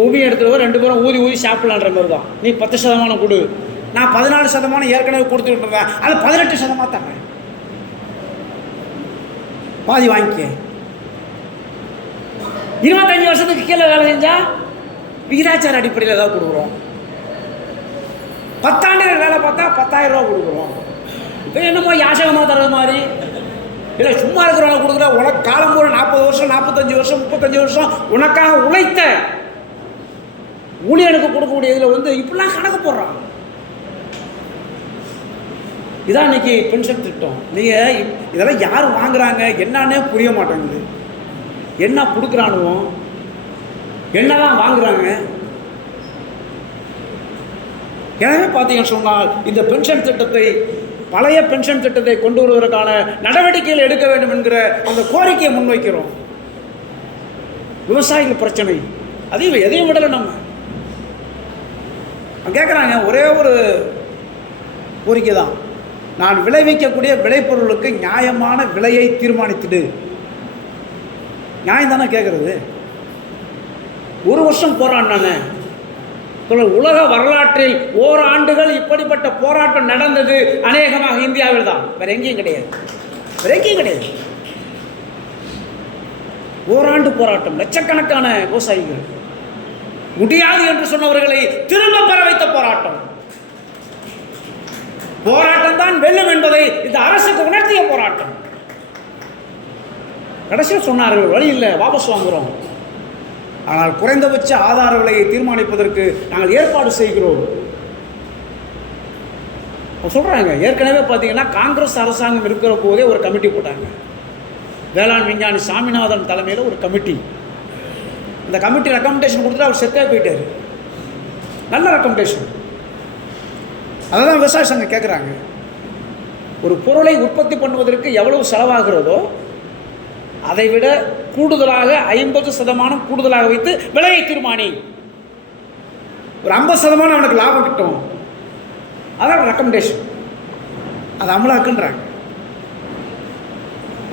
உமி எடுத்துடுவேன், 2 பேரும் ஊதி ஊதி சாப்பிடலான்ற மாதிரி தான். நீ 10% கொடு, நான் 14% ஏற்கனவே கொடுத்துக்கிட்டு இருந்தேன், அது 18% தரேன், பாதி வாங்கிக்க. 25 வருஷத்துக்கு கீழே வேலை செஞ்சா விகிதாச்சார அடிப்படையில் ஏதாவது கொடுக்குறோம். 10 ஆண்டுகள் வேலை பார்த்தா 10,000 ரூபா கொடுக்குறோம். இப்போ என்னமோ யாசகமாக தர்றது மாதிரி இல்லை, சும்மா இருக்கிறவங்க கொடுக்குற. உனக்கு காலம் பூரா 40 வருஷம் 45 வருஷம் 35 வருஷம் உனக்காக உழைத்த ஊழியனுக்கு கொடுக்கக்கூடிய இதில் வந்து இப்படிலாம் கணக்கு போடுறான். இதான் இன்னைக்கு பென்ஷன் திட்டம். நீங்கள் இதெல்லாம் யார் வாங்குறாங்க என்னன்னே புரிய மாட்டேங்குது. என்ன கொடுக்குறானுவோ, என்னதான் வாங்குறாங்க. எனவே பார்த்தீங்கன்னு சொன்னால் இந்த பென்ஷன் திட்டத்தை, பழைய பென்ஷன் திட்டத்தை கொண்டு வருவதற்கான நடவடிக்கைகள் எடுக்க வேண்டும் என்கிற அந்த கோரிக்கையை முன்வைக்கிறோம். விவசாயிகள் பிரச்சனை அதையும் எதையும் விடலை. நம்ம கேட்குறாங்க ஒரே ஒரு கோரிக்கை தான், நான் விளைவிக்கக்கூடிய விளைபொருளுக்கு நியாயமான விலையை தீர்மானித்துடு. நியாயம் தானே கேட்குறது. 1 வருஷம் போராடினானே. உலக வரலாற்றில் ஓராண்டுகள் இப்படிப்பட்ட போராட்டம் நடந்தது அநேகமாக இந்தியாவில் தான், வேற எங்கேயும் கிடையாது. வேற எங்கேயும் கிடையாது. ஓராண்டு போராட்டம், லட்சக்கணக்கான விவசாயிகள் முடியாது என்று சொன்னவர்களை திரும்ப பெற வைத்த போராட்டம். போராட்டம் தான் வெல்லும் என்பதை இந்த அரசுக்கு உணர்த்திய போராட்டம். கடைசியில் சொன்னார்கள் வழி இல்லை, வாபஸ் வாங்குகிறோம், ஆனால் குறைந்தபட்ச ஆதார விலையை தீர்மானிப்பதற்கு நாங்கள் ஏற்பாடு செய்கிறோம் சொல்கிறாங்க. ஏற்கனவே பார்த்தீங்கன்னா காங்கிரஸ் அரசாங்கம் இருக்கிற போதே ஒரு கமிட்டி போட்டாங்க. வேளாண் விஞ்ஞானி சாமிநாதன் தலைமையில் ஒரு கமிட்டி. இந்த கமிட்டி ரெக்கமெண்டேஷன் கொடுத்துட்டு அவர் செத்தே போயிட்டார். நல்ல ரெக்கமெண்டேஷன். அதை தான் விவசாய சங்கம் கேட்குறாங்க. ஒரு பொருளை உற்பத்தி பண்ணுவதற்கு எவ்வளவு செலவாகிறதோ அதை விட கூடுதலாக 50% கூடுதலாக வைத்து விலையை தீர்மானி. ஒரு 50% அவனுக்கு லாபம் கிட்டும். அதான் ரெக்கமெண்டேஷன். அதை அமலாக்குன்றாங்க.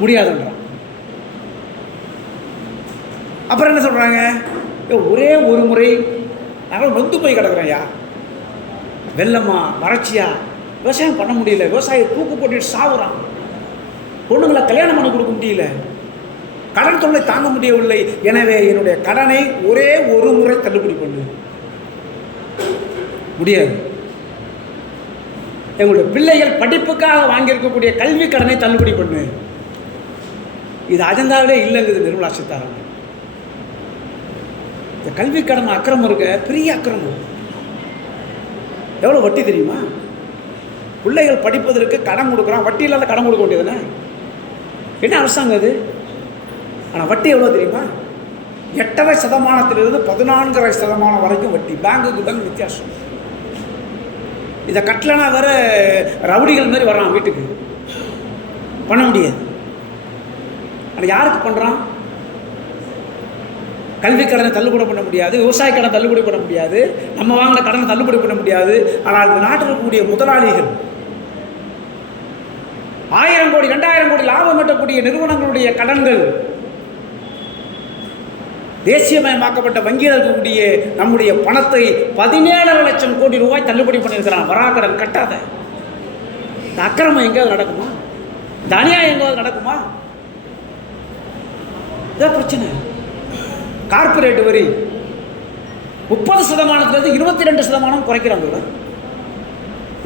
முடியாதுன்றான். அப்புறம் என்ன சொல்கிறாங்க, ஒரே ஒரு முறை நாங்கள் நொந்து போய் கிடக்குறோம். யா வெள்ளமா வறட்சியா விவசாயம் பண்ண முடியல, விவசாயி தூக்கு போட்டுட்டு சாவுறான், பொண்ணுங்களை கல்யாணம் பண்ணி கொடுக்க முடியல, கடன் தொல்லை தாங்க முடியவில்லை, எனவே என்னுடைய கடனை ஒரே ஒரு முறை தள்ளுபடி பண்ணு. முடியாது. எங்களுடைய பிள்ளைகள் படிப்புக்காக வாங்கியிருக்கக்கூடிய கல்வி கடனை தள்ளுபடி பண்ணு. இது அஜெண்டாவிலே இல்லைங்குது நிர்மலா சீதாராமன். இந்த கல்வி கடன் அக்கிரமம் இருக்க பெரிய அக்கிரமம். எவ்வளோ வட்டி தெரியுமா? பிள்ளைகள் படிப்பதற்கு கடன் கொடுக்குறான், வட்டி இல்லாத கடன் கொடுக்க வேண்டியதுன்னு என்ன அரசாங்கம் அது? ஆனால் வட்டி எவ்வளோ தெரியுமா? 8.5% 14.5% வரைக்கும் வட்டி. பேங்குக்கு பேங்க் வித்தியாசம். இதை கட்டலைன்னா வேறு ரவுடிகள் மாதிரி வர்றான் வீட்டுக்கு. பண்ண முடியாது. ஆனால் யாருக்கு பண்ணுறான்? கல்வி கடனை தள்ளுபடி பண்ண முடியாது, விவசாய கடனை தள்ளுபடி பண்ண முடியாது, நம்ம வாங்கின கடனை தள்ளுபடி பண்ண முடியாது. ஆனால் இந்த நாட்டில் இருக்கக்கூடிய முதலாளிகள் 1000 கோடி 2000 கோடி லாபம் ஈட்டக்கூடிய நிறுவனங்களுடைய கடன்கள், தேசியமயமாக்கப்பட்ட வங்கியில் இருக்கக்கூடிய நம்முடைய பணத்தை 17 லட்சம் கோடி ரூபாய் தள்ளுபடி பண்ணியிருக்கிறான். வராக்கடன் கட்டாத. இந்த அக்கிரமம் எங்கேயாவது நடக்குமா? இந்த அநியாயம் எங்கேயாவது நடக்குமா? இதான் பிரச்சனை. கார்பரேட் வரி 30%-லேருந்து 22% குறைக்கிறாங்க.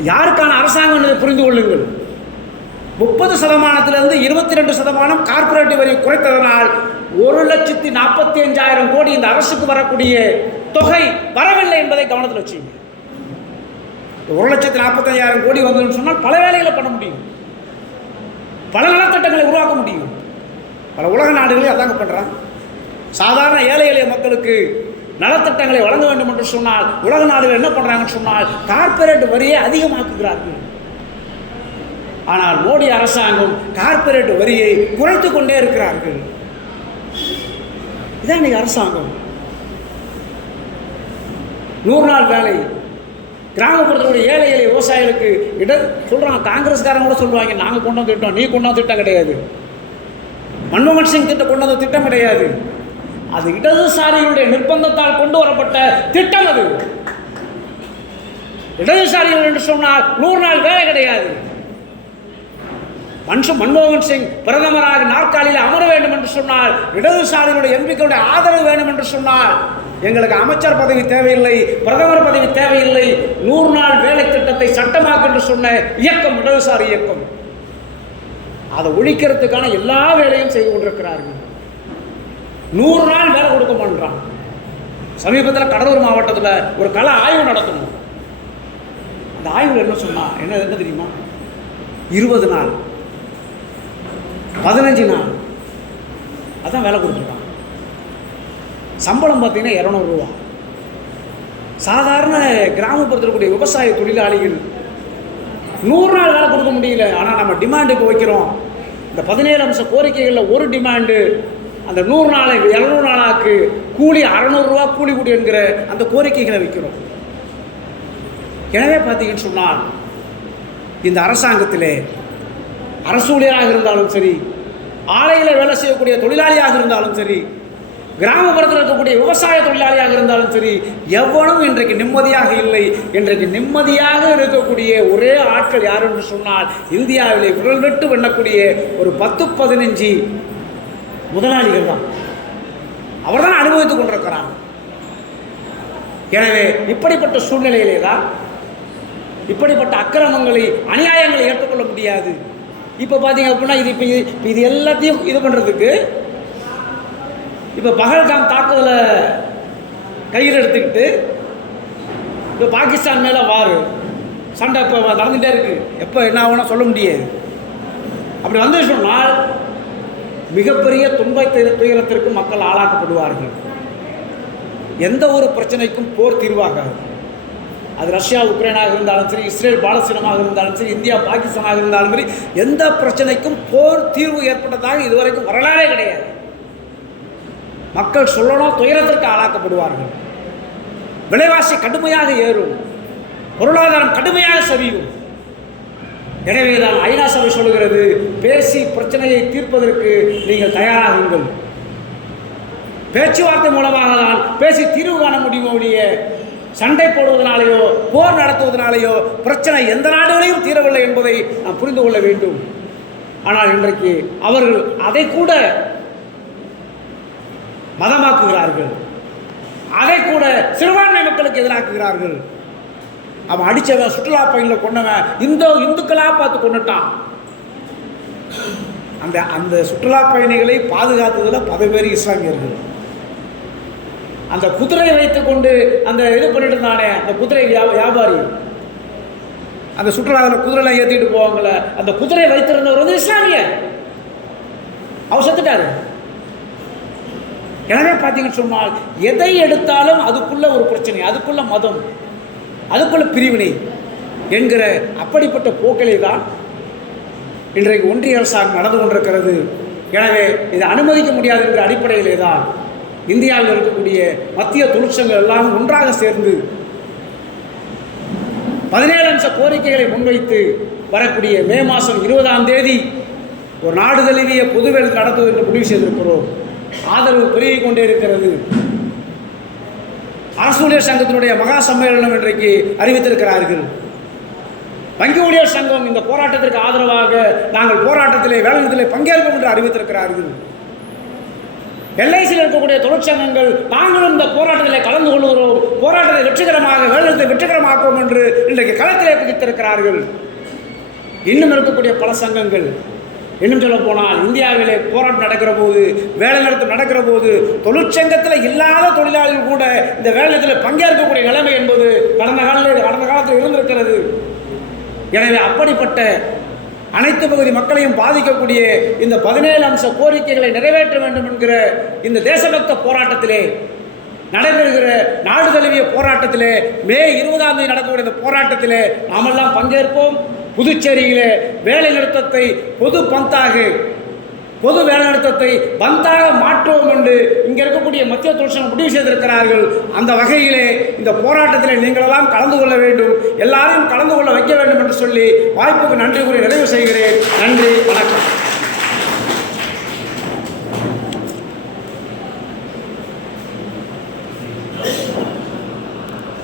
யாருக்கான அரசாங்கம் புரிந்து கொள்ளுங்கள். 30%-லேருந்து 22% கார்பரேட் வரி குறைத்ததனால் 1,45,000 கோடி இந்த அரசுக்கு வரக்கூடிய தொகை வரவில்லை என்பதை கவனத்தில் வச்சுங்க. 1,45,000 கோடி வந்ததுன்னு சொன்னால் பல வேலைகளை பண்ண முடியும், பல நலத்திட்டங்களை உருவாக்க முடியும். பல உலக நாடுகளே அதாங்க பண்ணுறாங்க. சாதாரண ஏழை எளிய மக்களுக்கு நலத்திட்டங்களை வழங்க வேண்டும் என்று சொன்னால் உலக நாடுகள் என்ன பண்ணுறாங்கன்னு சொன்னால் கார்பரேட் வரியை அதிகமாக்குகிறார்கள். ஆனால் மோடி அரசாங்கம் கார்பரேட் வரியை குறைத்து கொண்டே இருக்கிறார்கள். இதான் இன்னைக்கு அரசாங்கம். 100 நாள் வேலை கிராமப்புறத்தினுடைய ஏழை எளிய விவசாயிகளுக்கு சொல்கிறாங்க. காங்கிரஸ்காரங்க கூட சொல்லுவாங்க, நாங்கள் கொண்டு வந்து திட்டம், நீ கொண்டு வந்து திட்டம் கிடையாது. மன்மோகன் சிங் திட்டம் கொண்டு வந்த திட்டம் கிடையாது. அது இடதுசாரிகளுடைய நிர்பந்தத்தால் கொண்டு வரப்பட்ட திட்டம். அது இடதுசாரிகள் என்று சொன்னால் 100 நாள் வேலை கிடையாது. மன்மோகன் சிங் பிரதமராக நாற்காலியில் அமர வேண்டும் என்று சொன்னால், இடதுசாரிகளுடைய எம்பிக்களுடைய ஆதரவு வேண்டும் என்று சொன்னால், எங்களுக்கு அமைச்சர் பதவி தேவையில்லை, பிரதமர் பதவி தேவையில்லை, 100 நாள் வேலை திட்டத்தை சட்டமாக்கு என்று சொன்ன இயக்கம் இடதுசாரி இயக்கம். அதை ஒழிக்கிறதுக்கான எல்லா வேலையும் செய்து கொண்டிருக்கிறார்கள். 100 நாள் வேலை கொடுக்க மாட்டான். சமீபத்தில் கடலூர் மாவட்டத்தில் ஒரு கள ஆய்வு நடத்தணும். அந்த ஆய்வு என்ன தெரியுமா? 20 நாள் 15 நாள் அதான் வேலை கொடுத்துருக்காங்க. சம்பளம் பார்த்தீங்கன்னா 200 ரூபா. சாதாரண கிராமப்புறத்தில் இருக்கக்கூடிய விவசாய தொழிலாளிகள் 100 நாள் வேலை கொடுக்க முடியல. ஆனால் நம்ம டிமாண்டு இப்போ வைக்கிறோம். இந்த 17 அம்ச கோரிக்கைகளில் ஒரு டிமாண்டு அந்த 100 நாளை 200 நாளாக்கு கூலி 600 ரூபா கூலி கூடி என்கிற அந்த கோரிக்கைகளை வைக்கிறோம். எனவே பார்த்தீங்கன்னு சொன்னால், இந்த அரசாங்கத்திலே அரசு ஊழியராக இருந்தாலும் சரி, ஆலையில் வேலை செய்யக்கூடிய தொழிலாளியாக இருந்தாலும் சரி, கிராமப்புறத்தில் இருக்கக்கூடிய விவசாய தொழிலாளியாக இருந்தாலும் சரி, எவனும் இன்றைக்கு நிம்மதியாக இல்லை. இன்றைக்கு நிம்மதியாக இருக்கக்கூடிய ஒரே ஆட்கள் யார் என்று சொன்னால், இந்தியாவிலே விரல் விட்டு வெண்ணக்கூடிய ஒரு 10-15 முதலாளிகள் தான். அவர் தான் அனுபவித்துக் கொண்டிருக்கிறார். எனவே இப்படிப்பட்ட சூழ்நிலையிலே தான் இப்படிப்பட்ட அக்கிரமங்களை, அநியாயங்களை ஏற்றுக்கொள்ள முடியாது. இப்போ பார்த்தீங்க அப்படின்னா, இது எல்லாத்தையும் இது பண்ணுறதுக்கு இப்போ பஹல்காம் தாக்குதலை கையில் எடுத்துக்கிட்டு இப்போ பாகிஸ்தான் மேலே வார் சண்டை இப்போ நடந்துகிட்டே இருக்குது. எப்போ என்ன ஆகும்னா சொல்ல முடியாது. அப்படி வந்து சொன்னால் மிகப்பெரிய துயரத்திற்கு மக்கள் ஆளாக்கப்படுவார்கள். எந்த ஒரு பிரச்சனைக்கும் போர் தீர்வாகாது. அது ரஷ்யா உக்ரைனாக இருந்தாலும் சரி, இஸ்ரேல் பாலஸ்தீனமாக இருந்தாலும் சரி, இந்தியா பாகிஸ்தானாக இருந்தாலும் சரி, எந்த பிரச்சனைக்கும் போர் தீர்வு ஏற்பட்டதாக இதுவரைக்கும் வரலாறே கிடையாது. மக்கள் சொல்லணும், துயரத்திற்கு ஆளாக்கப்படுவார்கள். விலைவாசி கடுமையாக ஏறும், பொருளாதாரம் கடுமையாக சரியும். எனவேதான் ஐநா சபை சொல்கிறது, பேசி பிரச்சனையை தீர்ப்பதற்கு நீங்கள் தயாராகுங்கள். பேச்சுவார்த்தை மூலமாக தான் பேசி தீர்வு காண முடியுமோடைய சண்டை போடுவதனாலேயோ போர் நடத்துவதனாலேயோ பிரச்சனை எந்த நாடுகளையும் தீரவில்லை என்பதை நாம் புரிந்து கொள்ள வேண்டும். ஆனால் இன்றைக்கு அவர்கள் அதை கூட மதமாக்குகிறார்கள், அதை கூட சிறுபான்மை மக்களுக்கு எதிராக்குகிறார்கள். அவன் அடித்தவன், சுற்றுலா பயணியில் கொண்டவன் இந்துக்களாக பார்த்து கொண்டுட்டான். அந்த சுற்றுலா பயணிகளை பாதுகாத்ததில் 10 பேர் இஸ்லாமியர்கள். அந்த குதிரையை வைத்துக் கொண்டு அந்த இது பண்ணிட்டு இருந்தானே, அந்த குதிரை வியாபாரி, அந்த சுற்றுலாவில் குதிரைலாம் ஏற்றிட்டு போவாங்கள, அந்த குதிரை வைத்திருந்தவர் வந்து இஸ்லாமியர். அவர் செத்துட்டாரு. எனவே பார்த்தீங்கன்னு சொன்னால், எதை எடுத்தாலும் அதுக்குள்ள ஒரு பிரச்சனை, அதுக்குள்ள மதம், அதுக்குள்ள பிரிவினை என்கிற அப்படிப்பட்ட போக்கிலே தான் இன்றைக்கு ஒன்றிய அரசாங்கம் நடந்து கொண்டிருக்கிறது. எனவே இதை அனுமதிக்க முடியாது என்ற அடிப்படையிலே தான் இந்தியாவில் இருக்கக்கூடிய மத்திய தொழிற்சங்கங்கள் எல்லாம் ஒன்றாக சேர்ந்து 17 அம்ச கோரிக்கைகளை முன்வைத்து வரக்கூடிய மே மாதம் 20ஆம் தேதி ஒரு நாடு தழுவிய பொதுவேலை நடத்துவது என்று முடிவு செய்திருக்கிறோம். ஆதரவு பெருகிக் கொண்டே இருக்கிறது. அரசு ஊழியர் சங்கத்தினுடைய மகா சம்மேளனம் இன்றைக்கு அறிவித்திருக்கிறார்கள். வங்கி ஊழியர் சங்கம் இந்த போராட்டத்திற்கு ஆதரவாக நாங்கள் போராட்டத்திலே வேலைநிலையத்திலே பங்கேற்போம் என்று அறிவித்திருக்கிறார்கள். எல்ஐசியில் இருக்கக்கூடிய தொழிற்சங்கங்கள் நாங்களும் இந்த போராட்டத்தில் கலந்து கொள்கிறோம், போராட்டத்தை வெற்றிகரமாக வேலைநிலையத்தை வெற்றிகரமாக்குவோம் என்று இன்றைக்கு களத்திலே குதித்திருக்கிறார்கள். இன்னும் இருக்கக்கூடிய பல சங்கங்கள், இன்னும் சொல்ல போனால் இந்தியாவிலே போராட்டம் நடக்கிற போது, வேலைநிறுத்தம் நடக்கிற போது தொழிற்சங்கத்தில் இல்லாத தொழிலாளிகள் கூட இந்த வேலைநிலையத்தில் பங்கேற்கக்கூடிய நிலைமை என்பது கடந்த காலத்தில் இருந்திருக்கிறது. எனவே அப்படிப்பட்ட அனைத்து பகுதி மக்களையும் பாதிக்கக்கூடிய இந்த 17 அம்ச கோரிக்கைகளை நிறைவேற்ற வேண்டும் என்கிற இந்த தேசபக்த போராட்டத்திலே நடைபெறுகிற நாடு தழுவிய போராட்டத்திலே மே 20ஆம் தேதி நடக்கக்கூடிய இந்த போராட்டத்திலே நாமெல்லாம் பங்கேற்போம். புதுச்சேரியிலே வேலை நிறுத்தத்தை பொது பந்தாக பொது வேலைநிறுத்தத்தை பந்தாக மாற்றுவோம் என்று இங்கே இருக்கக்கூடிய மத்திய தொழிற்சங்கம் முடிவு செய்திருக்கிறார்கள். அந்த வகையிலே இந்த போராட்டத்தில் நீங்களெல்லாம் கலந்து கொள்ள வேண்டும், எல்லாரையும் கலந்து கொள்ள வைக்க வேண்டும் என்று சொல்லி வாய்ப்புக்கு நன்றி கூறி நிறைவு செய்கிறேன். நன்றி, வணக்கம்.